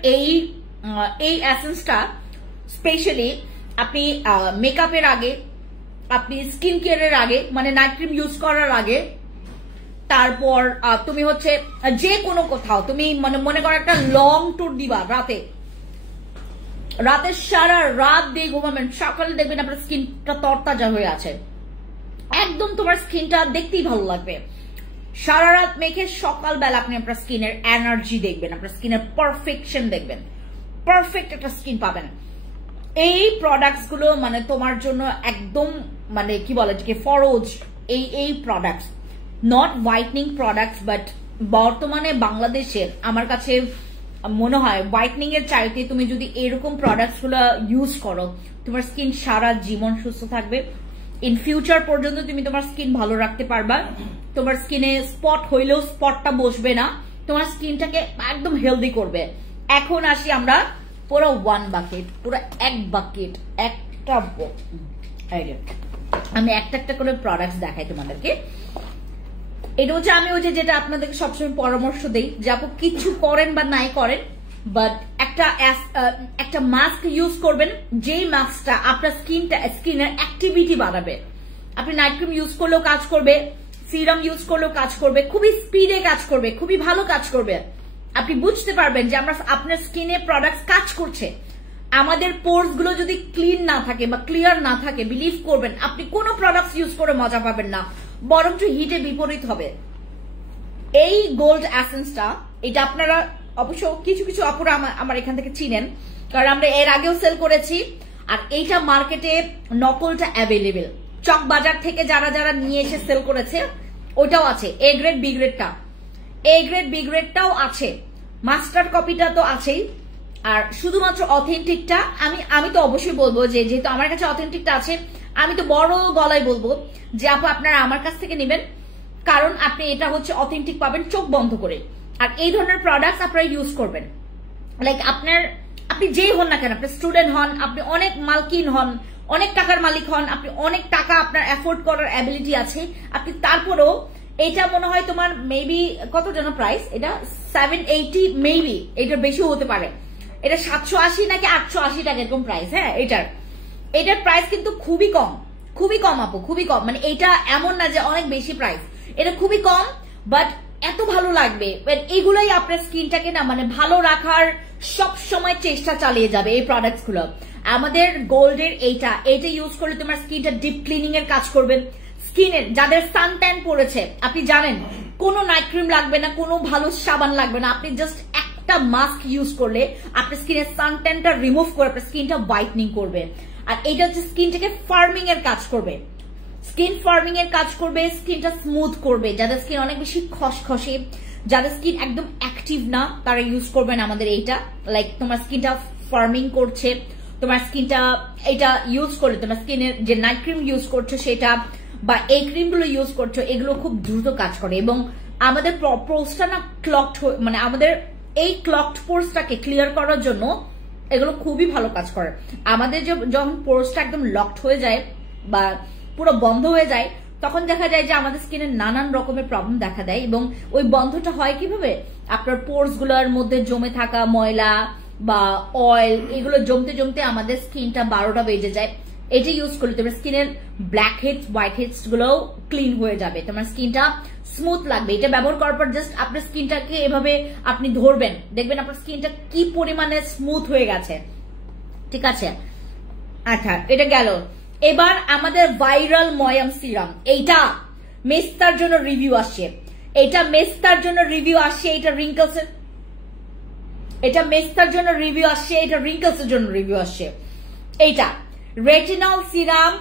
এই এসেন্সটা স্পেশালি আপনি মেকআপের আগে, আপনি স্কিন কেয়ারের আগে, মানে নাইট ক্রিম ইউজ করার আগে, তারপর তুমি হচ্ছে যে কোনো কোথাও তুমি মনে করো একটা লং ট্যুর দিবা, রাতে সারা রাত দিয়ে ঘুমাবেন, সকালে দেখবেন আপনার স্কিনটা তরতাজা হয়ে আছে, একদম তোমার স্কিনটা দেখতেই ভালো লাগবে। সারা রাত মেখে সকালবেলা আপনি আপনার স্কিনের এনার্জি দেখবেন, আপনার স্কিনের পারফেকশন দেখবেন, পারফেক্ট একটা স্কিন পাবেন। এই প্রোডাক্টস গুলো মানে তোমার জন্য একদম মানে কি বলে যে ফরজ। এই products not whitening products, but বর্তমানে বাংলাদেশে আমার কাছে মনে হয় হোয়াইটনিং এর চাইতে তুমি যদি এরকম প্রোডাক্টস গুলো ইউজ করো, তোমার স্কিন সারা জীবন সুস্থ থাকবে, ইন ফিউচার পর্যন্ত তুমি তোমার স্কিন ভালো রাখতে পারবা, তোমার স্কিনে স্পট হইলেও স্পটটা বসবে না, তোমার স্কিনটাকে একদম হেলদি করবে। এখন আসি আমরা পুরো 1 বাকেট, পুরো 1 বাকেট, একটা আমি একটা করে প্রোডাক্টস দেখাই তোমাদেরকে। এটা হচ্ছে আমি যেটা আপনাদেরকে সবসময় পরামর্শ দেই যে আপু কিছু করেন বা নাই করেন, বাট একটা মাস্ক ইউজ করবেন, যেই মাস্কটা আপনার স্কিনের অ্যাক্টিভিটি বাড়াবে। আপনি নাইট ক্রিম ইউজ করলেও কাজ করবে, সিরাম ইউজ করলেও কাজ করবে, খুবই স্পিডে কাজ করবে, খুবই ভালো কাজ করবে। আপনি বুঝতে পারবেন যে আপনার স্কিনে প্রোডাক্ট কাজ করছে। আমাদের পোর্স গুলো যদি ক্লিন না থাকে বা ক্লিয়ার না থাকে, বিলিভ করবেন আপনি কোনো প্রোডাক্ট ইউজ করে মজা পাবেন না, বরঞ্চ হিটে বিপরীত হবে। এই গোল্ড এসেন্সটা, এটা আপনারা অবশ্য কিছু কিছু অপরা আমার এখান থেকে চিনেন, কারণ আমরা এর আগেও সেল করেছি। আর এইটা মার্কেটে নকলটা অ্যাভেলেবেল, চক বাজার থেকে যারা যারা নিয়ে এসে সেল করেছে ওটাও আছে। এ গ্রেড বি গ্রেডটা, এ গ্রেড বি গ্রেডটাও আছে, মাস্টার কপিটা তো আছেই। আর শুধুমাত্র অথেন্টিকটা আমি তো অবশ্যই বলবো যে যেহেতু আমার কাছে অথেন্টিকটা আছে, আমি তো বড় গলায় বলবো যে আপু আপনারা আমার কাছ থেকে নেবেন, কারণ আপনি এটা হচ্ছে অথেন্টিক পাবেন চোখ বন্ধ করে। আর এই ধরনের প্রোডাক্ট আপনারা ইউজ করবেন, লাইক আপনি যেই হন না কেন, আপনি স্টুডেন্ট হন, আপনি অনেক মালকিন হন, অনেক টাকার মালিক হন, আপনি অনেক টাকা আপনার অ্যাফোর্ড করার অ্যাবিলিটি আছে, আপনি তারপরেও এটা মনে হয় তোমার মেবি কত যেন প্রাইস, এটা 780 মেবি, এটার বেশিও হতে পারে, এটা 780 নাকি 880 টাকা এরকম প্রাইস। হ্যাঁ, এটার প্রাইস কিন্তু খুবই কম, খুবই কম আপু, খুবই কম। মানে এটা এমন না যে অনেক বেশি প্রাইস, এটা খুবই কম, বাট এত ভালো লাগবে। এগুলোই আপনার স্কিনটাকে না মানে ভালো রাখার সব সময় চেষ্টা চালিয়ে যাবে এই প্রোডাক্টস গুলো। আমাদের গোল্ডের এইটা ইউজ করলে তোমার স্কিনটা ডিপ ক্লিনিং এর কাজ করবে। স্কিনের যাদের সান ট্যান পড়েছে, আপনি জানেন কোনো নাইট ক্রিম লাগবে না, কোনো ভালো সাবান লাগবে না, আপনি জাস্ট একটা মাস্ক ইউজ করলে আপনার স্কিনের সান ট্যানটা রিমুভ করে আপনার স্কিনটা হোয়াইটনিং করবে। আর এটা হচ্ছে স্কিনটাকে ফার্মিং এর কাজ করবে, স্কিন ফার্মিং এর কাজ করবে, স্কিনটা স্মুথ করবে। যাদের স্কিন অনেক বেশি খসখসে, যাদের স্কিন একদম অ্যাক্টিভ না, তারা ইউজ করবেন আমাদের এইটা। লাইক তোমার স্কিনটা ফার্মিং করছে, তোমার স্কিনটা এটা ইউজ করলে তোমার স্কিনের যে নাইট ক্রিম ইউজ করছো সেটা বা এই ক্রিমগুলো ইউজ করছো, এগুলো খুব দ্রুত কাজ করে। এবং আমাদের পোর্সটা না ক্লকড, মানে আমাদের এই ক্লকড পোর্সটাকে ক্লিয়ার করার জন্য এগুলো খুবই ভালো কাজ করে। আমাদের যখন পোর্সটা একদম লকড হয়ে যায় বা পুরো বন্ধ হয়ে যায়, তখন দেখা যায় যে আমাদের স্কিনে নানান রকমের প্রবলেম দেখা দেয়। এবং ওই বন্ধটা হয় কিভাবে, আপনার পোর্স গুলোর মধ্যে জমে থাকা ময়লা বা অয়েল, এগুলো জমতে জমতে আমাদের স্কিনটা 12টা বেজে যায়। এটা ইউজ করলে তোমার স্কিনের ব্ল্যাক হেডস, হোয়াইট হেডস গুলোও ক্লিন হয়ে যাবে, তোমার স্কিনটা স্মুথ লাগবে। এটা ব্যবহার করার পর জাস্ট আপনার স্কিনটাকে এভাবে আপনি ধরবেন, দেখবেন আপনার স্কিনটা কি পরিমাণে স্মুথ হয়ে গেছে। ঠিক আছে, আচ্ছা এটা গেল। এবার আমাদের ভাইরাল ময়াম সিরাম, এইটা মেস্তার জন্য রিভিউ আসছে, এটা মেস্তার জন্য রিভিউ আসছে, এটা রিঙ্কলস এর, এটা মেস্তার জন্য রিভিউ আসছে, এটা রিঙ্কলস এর জন্য রিভিউ আসছে। এইটা রেটিনল সিরাম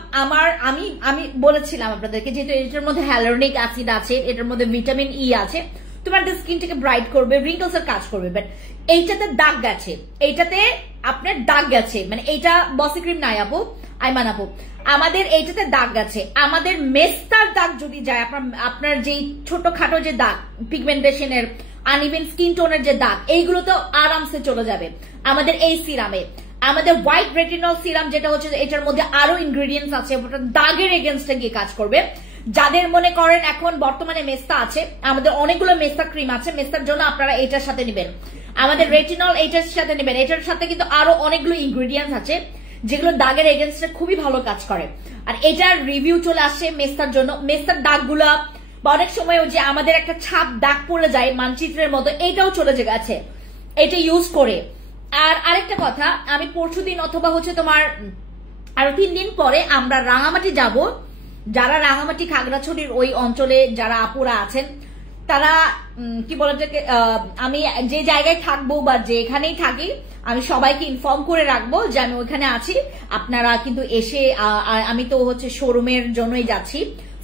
আমি বলেছিলাম আপনাদেরকে, যেহেতু এটার মধ্যে হ্যালোরনিক অ্যাসিড আছে, এটার মধ্যে ভিটামিন ই আছে, তোমার স্কিনটাকে ব্রাইট করবে, রিঙ্কলস এর কাজ করবে। বাট এইটাতে দাগ গেছে, এইটাতে আপনার দাগ গেছে, মানে এইটা বসি ক্রিম নাই আপু, আইমান আপু, আমাদের এইটাতে দাগ গেছে। আমাদের মেস্তার দাগ যদি যায়, আপনার যেই ছোটখাটো যে দাগ, পিগমেন্টেশনের, আনইভেন স্কিন টোনের যে দাগ, এইগুলো তো আরামসে চলে যাবে আমাদের এই সিরামে। আমাদের হোয়াইট রেটিনল সিরাম যেটা হচ্ছে, এটার মধ্যে আরো ইনগ্রেডিয়েন্টস আছে, ওটা দাগের এগেনস্টে গিয়ে কাজ করবে। যাদের মনে করেন এখন বর্তমানে মেস্তা আছে, আমাদের অনেকগুলো মেস্তা ক্রিম আছে, মেস্তার জন্য আপনারা এটার সাথে নেবেন, আমাদের রেটিনল এটার সাথে নেবেন। এটার সাথে কিন্তু আরো অনেকগুলো ইনগ্রেডিয়েন্টস আছে যেগুলো দাগের এগেনস্টে খুবই ভালো কাজ করে। আর এটার রিভিউ চলে আসছে মেস্তার জন্য। মেস্তার দাগগুলা বা অনেক সময় যে আমাদের একটা ছাপ দাগ পড়ে যায় মানচিত্রের মতো, এটাও চলে গেছে এটা ইউজ করে। আর আরেকটা কথা, আমি পরশুদিন অথবা হচ্ছে তোমার আরো 3 দিন পরে আমরা রাঙামাটি যাব। যারা রাঙামাটি খাগড়াছড়ির ওই অঞ্চলে যারা আপুরা আছেন, তারা কি বলে, আমি যে জায়গায় থাকবো বা যেখানেই থাকি, আমি সবাইকে ইনফর্ম করে রাখবো যে আমি ওইখানে আছি। আপনারা কিন্তু এসে, আমি তো হচ্ছে শোরুমের জন্যই যাচ্ছি,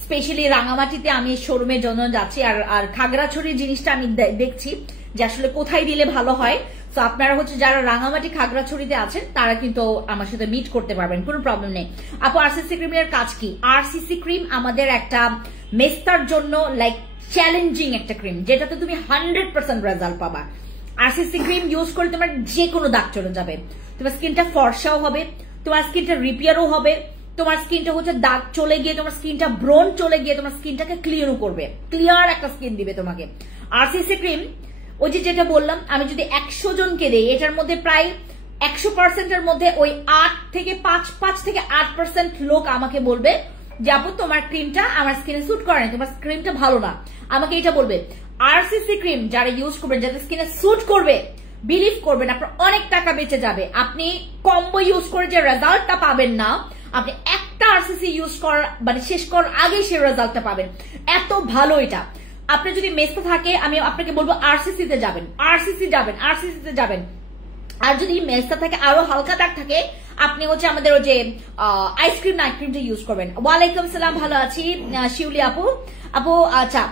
স্পেশালি রাঙামাটিতে আমি শোরুমের জন্য যাচ্ছি। আর খাগড়াছড়ির জিনিসটা আমি দেখছি যে আসলে কোথায় দিলে ভালো হয়। তো আপনারা হচ্ছে যারা রাঙামাটি খাগড়াছড়িতে আছেন, তারা কিন্তু আমার সাথে মিট করতে পারবেন, কোনো প্রবলেম নেই। আপু আরসিসি ক্রিমের কাজ কি? আরসিসি ক্রিম আমাদের একটা মেস্তার জন্য লাইক চ্যালেঞ্জিং একটা ক্রিম, যেটাতে তুমি 100% রেজাল্ট পাবা। আরসিসি ক্রিম ইউজ করলে তোমার যে কোনো দাগ চলে যাবে, তোমার স্কিনটা ফর্সাও হবে, তোমার স্কিনটা রিপেয়ারও হবে, তোমার স্কিনটা হচ্ছে দাগ চলে গিয়ে, তোমার স্কিনটা ব্রন চলে গিয়ে তোমার স্কিনটাকে ক্লিয়ারও করবে, ক্লিয়ার একটা স্কিন দিবে তোমাকে। আরসিসি ক্রিম ওই যে যেটা বললাম, আমি যদি 100 জনকে দেই, এটার মধ্যে প্রায় 100%-এর মধ্যে ওই 5 থেকে 8% লোক আমাকে বলবে যে আপু তোমার ক্রিমটা আমার স্কিনে স্যুট করে না, তোমার ক্রিমটা ভালো না, আমাকে এটা বলবে। আরসিসি ক্রিম যারা ইউজ করবেন, যাদের স্কিনে স্যুট করবে, বিলিভ করবেন আপনার অনেক টাকা বেঁচে যাবে। আপনি কম্বো ইউজ করে যে রেজাল্টটা পাবেন না, আপনি একটা আরসিসি ইউজ করার মানে শেষ করার আগে সেই রেজাল্টটা পাবেন। এত ভালো এটা। আপনি যদি মেসে থাকে, আমি আপনাকে বলবো আরসিসি তে যাবেন, আরসিসি তে যাবেন। আর যদি মেসটা থাকে আরো হালকা দাগ থাকে, আপনি হচ্ছে আমাদের ওই যে আইসক্রিম নাইট ক্রিমটা ইউজ করবেন। ওয়ালাইকুম সালাম, ভালো আছি শিউলি আপু। আপু আচ্ছা,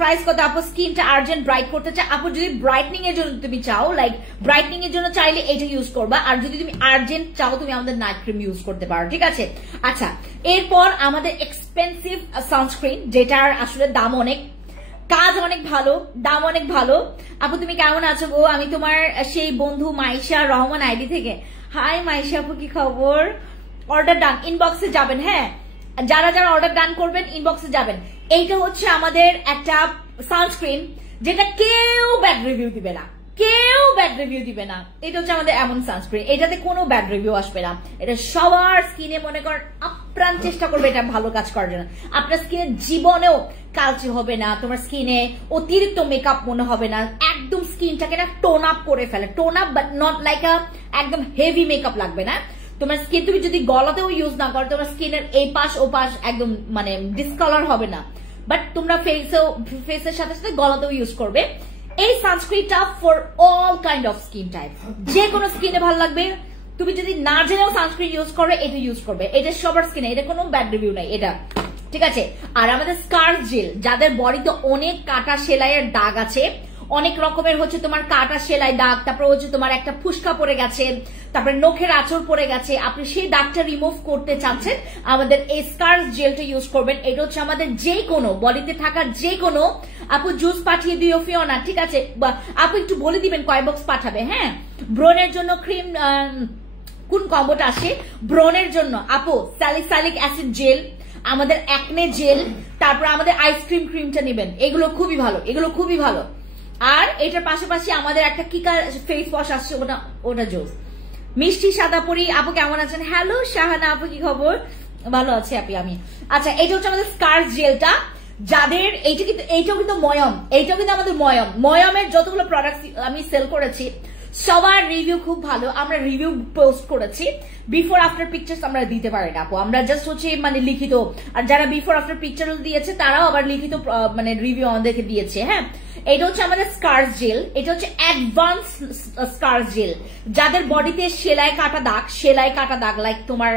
প্রাইস কত আপু? স্কিনটা আর্জেন্ট ব্রাইট করতে চাই আপু, যদি ব্রাইটনিং এর জন্য তুমি চাও, লাইক ব্রাইটনিং এর জন্য চাইলে এটা ইউজ করবা, আর যদি তুমি আর্জেন্ট চাও তুমি আমাদের নাইট ক্রিম ইউজ করতে পারো, ঠিক আছে? আচ্ছা, এরপর আমাদের এক্সপেন্সিভ সানস্ক্রিন, যেটার আসলে দাম অনেক, কাজ অনেক ভালো, দাম অনেক ভালো। আপু তুমি কেমন আছো গো? আমি তোমার সেই বন্ধু মাইশা রহমান আইডি থেকে। হাই মাইশা আপু, কি খবর? অর্ডার ডান, ইনবক্সে যাবেন। হ্যাঁ, যারা যারা অর্ডার ডান করবেন ইনবক্সে যাবেন। এইটা হচ্ছে আমাদের একটা সানস্ক্রিন যেটা কেউ ব্যাড রিভিউ দিবে না, কেউ ব্যাড রিভিউ দিবে না। এটা হচ্ছে আমাদের এমন সানস্ক্রিন, এটাতে কোনো ব্যাড রিভিউ আসবে না। এটা সবার স্কিনে মনে করেন আপ্রাণ চেষ্টা করবে এটা ভালো কাজ করার জন্য। আপনার স্কিনে জীবনেও কালচে হবে না, তোমার স্কিনে অতিরিক্ত মেকআপ মনে হবে না, একদম স্কিনটাকে না টোন আপ করে ফেলে। Tone up but not like একদম হেভি মেকআপ লাগবে না। তোমার স্কিন তুমি যদি গলাতেও ইউজ না করো, তোমার স্কিনের এই পাশ ও পাশ একদম মানে ডিসকালার হবে না, বাট তোমরা ফেসের সাথে সাথে গলাতেও ইউজ করবে। এই সানস্ক্রিনটা for all kind of skin type, যে কোনো স্কিনে ভালো লাগবে। তুমি যদি না জেনেও সানস্ক্রিন ইউজ করবে, এটা ইউজ করবে, এটা সবার স্কিনে, এটা কোনো ব্যাড রিভিউ নাই এটা, ঠিক আছে? আর আমাদের স্কার্ফ জেল, যাদের বডিতে অনেক কাটা সেলাইয়ের দাগ আছে, অনেক রকমের হচ্ছে তোমার কাটা সেলাই দাগ, তারপর হচ্ছে তোমার একটা ফুসকা পড়ে গেছে, তারপরে নখের আঁচড় পড়ে গেছে, আপনি সেই দাগটা রিমুভ করতে চাচ্ছেন, আমাদের এই স্কার্ফ জেলটা ইউজ করবেন। এটা হচ্ছে আমাদের যে কোনো বডিতে থাকা যে কোনো, আপু জুস পাঠিয়ে দিও ফিওনা, ঠিক আছে? আপু একটু বলে দিবেন কয় বক্স পাঠাবে। হ্যাঁ, ব্রনের জন্য ক্রিম কোন কম্বোটা আসে ব্রনের জন্য? আপু স্যালিসাইলিক অ্যাসিড জেল, আমাদের অ্যাকনে জেল, তারপর আমাদের আইসক্রিম ক্রিমটা নেবেন, এগুলো খুবই ভালো, এগুলো খুবই ভালো। আর এটার পাশাপাশি আমাদের একটা কিকা ফেস ওয়াশ আসছে, ওটা জোস। মিষ্টি সাদাপুরি আপু কেমন আছেন? হ্যালো শাহানা আপু, কি খবর? ভালো আছি আপু আমি। আচ্ছা, এটা হচ্ছে আমাদের স্কার্ফ জেলটা, যাদের এইটাও কিন্তু ময়ম, এইটাও কিন্তু আমাদের ময়মের যতগুলো প্রোডাক্ট আমি সেল করেছি সবার রিভিউ খুব ভালো। আমরা রিভিউ পোস্ট করেছি, বিফোর আফটার পিকচার্স আমরা দিতে পারি না আপু, আমরা জাস্ট হচ্ছে মানে লিখিত, আর যারা বিফোর আফটার পিকচার দিয়েছে তারাও আবার লিখিত মানে রিভিউ আমাদেরকে দিয়েছে। হ্যাঁ, এটা হচ্ছে আমাদের স্কার্ফ জেল, এটা হচ্ছে অ্যাডভান্স স্কার্ফ জেল, যাদের বডিতে সেলাই কাটা দাগ লাইক তোমার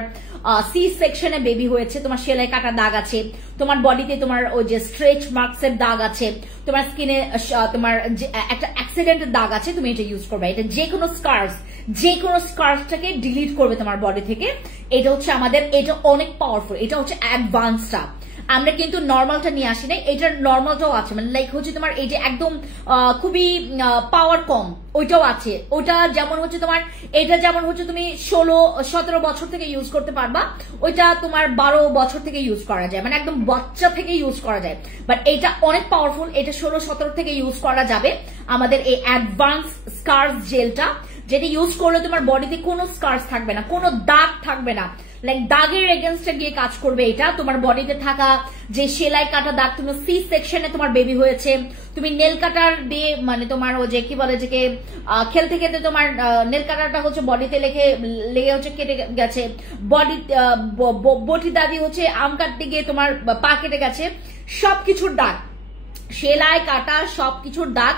সি সেকশনে বেবি হয়েছে, তোমার সেলাই কাটা দাগ আছে, তোমার বডিতে তোমার ওই যে স্ট্রেচ মার্কস এর দাগ আছে, তোমার স্কিনে তোমার একটা অ্যাক্সিডেন্টের দাগ আছে, তুমি এটা ইউজ করবে। এটা যে কোনো স্কার্ফটাকে ডিলিট করবে তোমার বডি থেকে। এটা হচ্ছে আমাদের, এটা অনেক পাওয়ারফুল, এটা হচ্ছে অ্যাডভান্সটা। আমরা কিন্তু নর্মালটা নিয়ে আসি না, এটার নর্মালটাও আছে, মানে লাইক হচ্ছে তোমার এই যে একদম খুবই পাওয়ার কম, ওইটাও আছে। ওইটা যেমন হচ্ছে তোমার, এটা যেমন হচ্ছে তুমি 16-17 বছর থেকে ইউজ করতে পারবা, ওইটা তোমার 12 বছর থেকে ইউজ করা যায়, মানে একদম বাচ্চা থেকে ইউজ করা যায়। বাট এটা অনেক পাওয়ারফুল, এটা 16-17 থেকে ইউজ করা যাবে। আমাদের এই অ্যাডভান্স স্কার্ফ জেলটা, যেটা ইউজ করলে তোমার বডিতে কোনো স্কার্স থাকবে না, কোনো দাগ থাকবে না, লাইক দাগের এগেনস্টে গিয়ে কাজ করবে এটা। তোমার বডিতে থাকা যে সেলাই কাটা দাগ, তুমি সি সেকশনে তোমার বেবি হয়েছে, তুমি নেল কাটার দিয়ে মানে তোমার ও যে কি বলে যে খেলতে খেলতে তোমার নেল কাটারটা হচ্ছে বডিতে লেগে হচ্ছে কেটে গেছে, বটি দাদি হচ্ছে আম কাটতে গিয়ে তোমার পা কেটে গেছে, সবকিছুর দাগ, সেলাই কাটা সবকিছুর দাগ।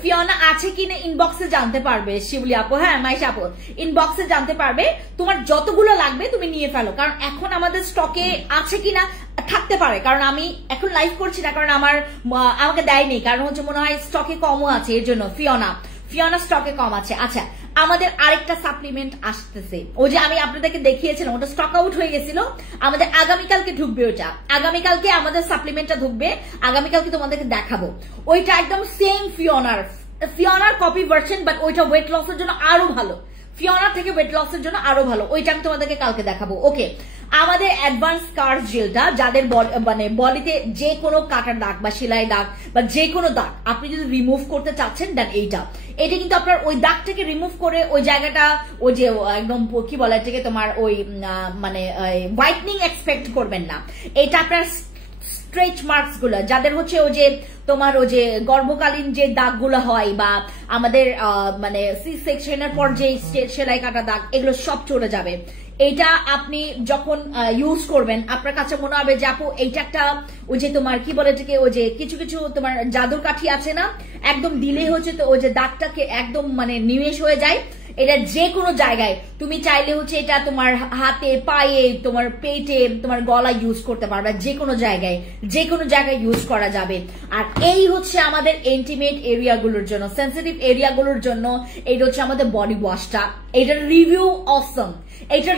ফিওনা আছে কিনা ইনবক্সে জানতে পারবে, শিবলি আপু। হ্যাঁ, মাইশা আপু ইনবক্সে জানতে পারবে, তোমার যতগুলো লাগবে তুমি নিয়ে ফেলো, কারণ এখন আমাদের স্টকে আছে কিনা থাকতে পারে, কারণ আমি এখন লাইভ করছি না, কারণ আমাকে দেয়নি, কারণ হচ্ছে মনে হয় স্টকে কমও আছে, এর জন্য ফিওনা স্টকে কম আছে। আচ্ছা, আমাদের আরেকটা সাপ্লিমেন্ট আসতেছে, ওই যে আমি আপনাদেরকে দেখিয়েছিলাম, ওটা স্টক আউট হয়ে গেছিল, আমাদের আগামীকালকে ঢুকবে, ওটা আগামীকালকে আমাদের সাপ্লিমেন্টটা ঢুকবে, আগামীকালকে তোমাদেরকে দেখাবো। ওইটা একদম সেম ফিওনার কপি ভার্সন, বাট ওইটা ওয়েট লসের জন্য আরো ভালো, ফিওনার থেকে ওয়েট লসের জন্য আরো ভালো, ওইটা আমি তোমাদেরকে কালকে দেখাবো। ওকে, আমাদের অ্যাডভান্স স্কার জেলটা যাদের মানে বডিতে যে কোনো কাটার দাগ বা সেলাই দাগ বা যে কোনো দাগ আপনি যদি রিমুভ করতে চাচ্ছেন, দেন এটা কিন্তু আপনার ওই দাগটাকে রিমুভ করে ওই জায়গাটা ওই যে একদম কি বলে এটাকে তোমার ওই মানে হোয়াইটনিং এক্সপেক্ট করবেন না। এটা আপনার স্ট্রেচ মার্কস গুলো যাদের হচ্ছে ওই যে তোমার ওই যে গর্ভকালীন যে দাগগুলো হয় বা আমাদের মানে সি সেকশনের পর যে সেলাই কাটা দাগ, এগুলো সব চলে যাবে। এটা আপনি যখন ইউজ করবেন আপনার কাছে মনে হবে যে আপু এইটা একটা ওই যে তোমার কি বলে এটাকে ওই যে কিছু কিছু তোমার জাদুর কাঠি আছে না, একদম দিলে হচ্ছে তো ওই যে দাগটাকে একদম মানে নিমেষ হয়ে যায়। এটা যে কোনো জায়গায় তুমি চাইলে হচ্ছে এটা তোমার হাতে, পায়ে, তোমার পেটে, তোমার গলা ইউজ করতে পারবে, যে কোনো জায়গায় ইউজ করা যাবে। আর এই হচ্ছে আমাদের ইন্টিমেট এরিয়াগুলোর জন্য, সেন্সিটিভ এরিয়াগুলোর জন্য এটা হচ্ছে আমাদের বডি ওয়াশটা। এটার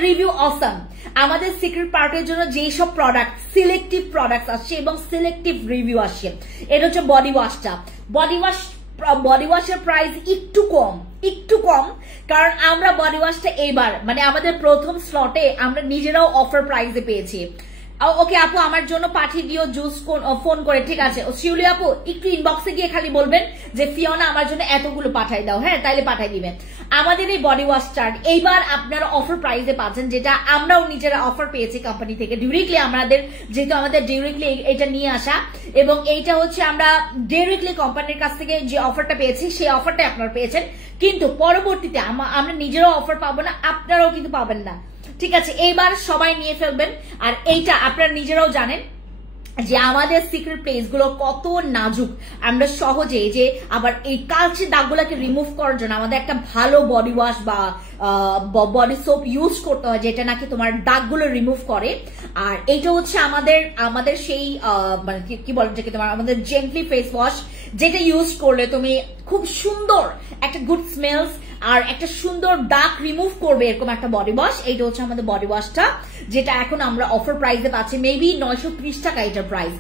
রিভিউ অসম, আমাদের সিক্রেট পার্টের জন্য যেসব প্রোডাক্ট, সিলেক্টিভ প্রোডাক্ট আসছে এবং সিলেক্টিভ রিভিউ আসছে, এটা হচ্ছে বডি ওয়াশটা। বডি ওয়াশের প্রাইস একটু কম, কারণ আমরা বডি ওয়াশটা এবার মানে আমাদের প্রথম স্লটে আমরা নিজেরাও অফার প্রাইসে পেয়েছি। ওকে আপু আমার জন্য পাঠিয়ে দিও জুস ফোন করে, ঠিক আছে শিউলি আপু একটু ইনবক্সে গিয়ে খালি বলবেন যে ফিওনা আমার জন্য এতগুলো পাঠাই দাও, হ্যাঁ তাইলে পাঠাই দিবেন। আমাদের এই বডি ওয়াশ চার্ট এইবার আপনারা অফার প্রাইসে পাচ্ছেন, যেটা আমরাও নিজেরা অফার পেয়েছি কোম্পানি থেকে ডিরেক্টলি, যেহেতু আমাদের ডিরেক্টলি এটা নিয়ে আসা, এবং এইটা হচ্ছে আমরা ডিরেক্টলি কোম্পানির কাছ থেকে যে অফারটা পেয়েছি সেই অফারটা আপনারা পেয়েছেন, কিন্তু পরবর্তীতে আমরা নিজেরাও অফার পাবো না, আপনারাও কিন্তু পাবেন না, ঠিক আছে। এইবার সবাই নিয়ে ফেলবেন। আর এইটা আপনারা নিজেরাও জানেন যে আমাদের সিক্রেট প্লেস গুলো কত নাজুক, আমরা সহজে যে আবার এই কালচে দাগগুলোকে রিমুভ করার জন্য আমাদের একটা ভালো বডি ওয়াশ বা বডি সোপ ইউজ করতে হয়, যেটা নাকি তোমার দাগগুলো রিমুভ করে। আর এইটা হচ্ছে আমাদের সেই মানে কি বলে যে তোমার আমাদের জেন্টলি ফেস ওয়াশ, যেটা ইউজ করলে তুমি খুব সুন্দর একটা গুড স্মেলস আর একটা সুন্দর দাগ রিমুভ করবে, এরকম একটা বডি ওয়াশ। এইটা হচ্ছে আমাদের বডি ওয়াশটা, যেটা এখন আমরা অফার প্রাইসে পাচ্ছি, মেবি 930 টাকা এটার প্রাইস।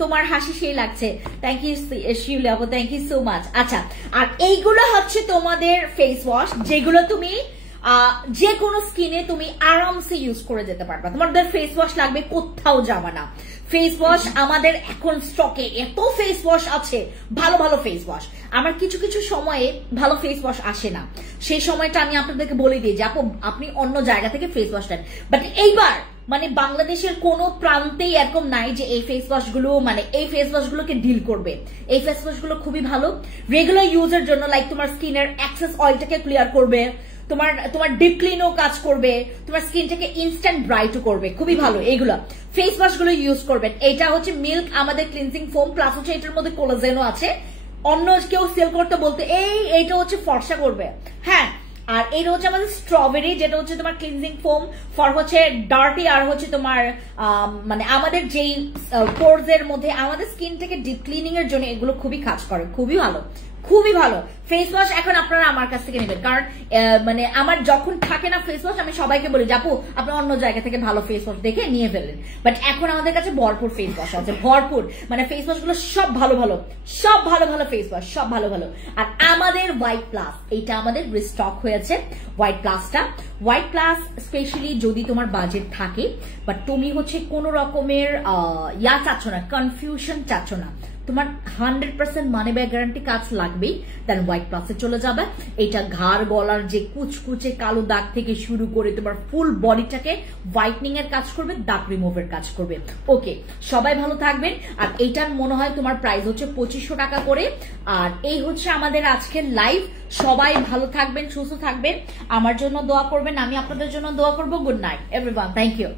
তোমার হাসি সেই লাগছে, থ্যাংক ইউ শিউলি আপু, থ্যাংক ইউ সো মাচ। আচ্ছা, আর এইগুলো হচ্ছে তোমাদের ফেস ওয়াশ, যেগুলো তুমি যে কোনো স্কিনে তুমি আরামসে ইউজ করে যেতে পারবা, তোমাদের ফেস ওয়াশ লাগবে কোথাও যাবা না। ফেস ওয়াশ আমাদের এখন স্টকে এত ফেস ওয়াশ আছে, ভালো ফেস ওয়াশ। আমার কিছু সময়ে ভালো ফেস ওয়াশ আসে না, সেই সময়টা আমি আপনাদেরকে বলে দিই যে আপনি অন্য জায়গা থেকে ফেস ওয়াশ নেন। বাট এইবার মানে বাংলাদেশের কোন প্রান্তেই এরকম নাই যে এই ফেস ওয়াশ গুলোকে ডিল করবে। এই ফেস ওয়াশ গুলো খুবই ভালো রেগুলার ইউজের জন্য, লাইক তোমার স্কিনের এক্সেস অয়েলটাকে ক্লিয়ার করবে, তোমার ডিপ ক্লিনও কাজ করবে, তোমার স্কিনটাকে ইনস্ট্যান্ট ব্রাইটও করবে, খুবই ভালো এইগুলো ফেস ওয়াশ গুলো ইউজ করবেন। এটা হচ্ছে মিল্ক আমাদের ক্লিনজিং ফোম, প্লাস হচ্ছে এটার মধ্যে কোলাজেনও আছে। অন্য কেউ সেল করতে বলতে এইটা হচ্ছে ফর্সা করবে, হ্যাঁ। আর এইটা হচ্ছে আমাদের স্ট্রবেরি, যেটা হচ্ছে তোমার ক্লিনজিং ফোম ফর হচ্ছে ডার্টি, আর হচ্ছে তোমার মানে আমাদের যেই পোরস এর মধ্যে আমাদের স্কিনটাকে ডিপ ক্লিনিং এর জন্য এগুলো খুবই কাজ করে, খুবই ভালো ফেস ওয়াশ। এখন আপনারা আমার কাছ থেকে নেবেন, কারণ মানে আমার যখন থাকে না ফেস ওয়াশ, আমি সবাইকে বলি আপু আপনি অন্য জায়গা থেকে ভালো ফেস ওয়াশ দেখে নিয়ে ফেলেন। বাট এখন আমাদের কাছে ভরপুর ফেস ওয়াশ আছে, ভরপুর, মানে ফেস ওয়াশ গুলো সব ভালো ফেস ওয়াশ, সব ভালো। আর আমাদের হোয়াইট প্লাস, এইটা আমাদের রিস্টক হয়েছে হোয়াইট প্লাস স্পেশালি যদি তোমার বাজেট থাকে, বাট তুমি হচ্ছে কোন রকমের চাচ্ছ না, কনফিউশন চাচ্ছ না, তোমার 100% মানি ব্যাক গ্যারান্টি কাজ লাগবেই, দেন হোয়াইট প্লাসে চলে যাবে। এটা ঘাড় গলার যে কুচকুচে কালো দাগ থেকে শুরু করে তোমার ফুল বডিটাকে হোয়াইটনিং এর কাজ করবে, দাগ রিমুভের কাজ করবে। ওকে, সবাই ভালো থাকবেন। আর এইটার মনে হয় তোমার প্রাইস হচ্ছে 2500 টাকা করে। আর এই হচ্ছে আমাদের আজকের লাইভ। সবাই ভালো থাকবেন, সুস্থ থাকবেন, আমার জন্য দোয়া করবেন, আমি আপনাদের জন্য দোয়া করবো। Good night everyone, thank you.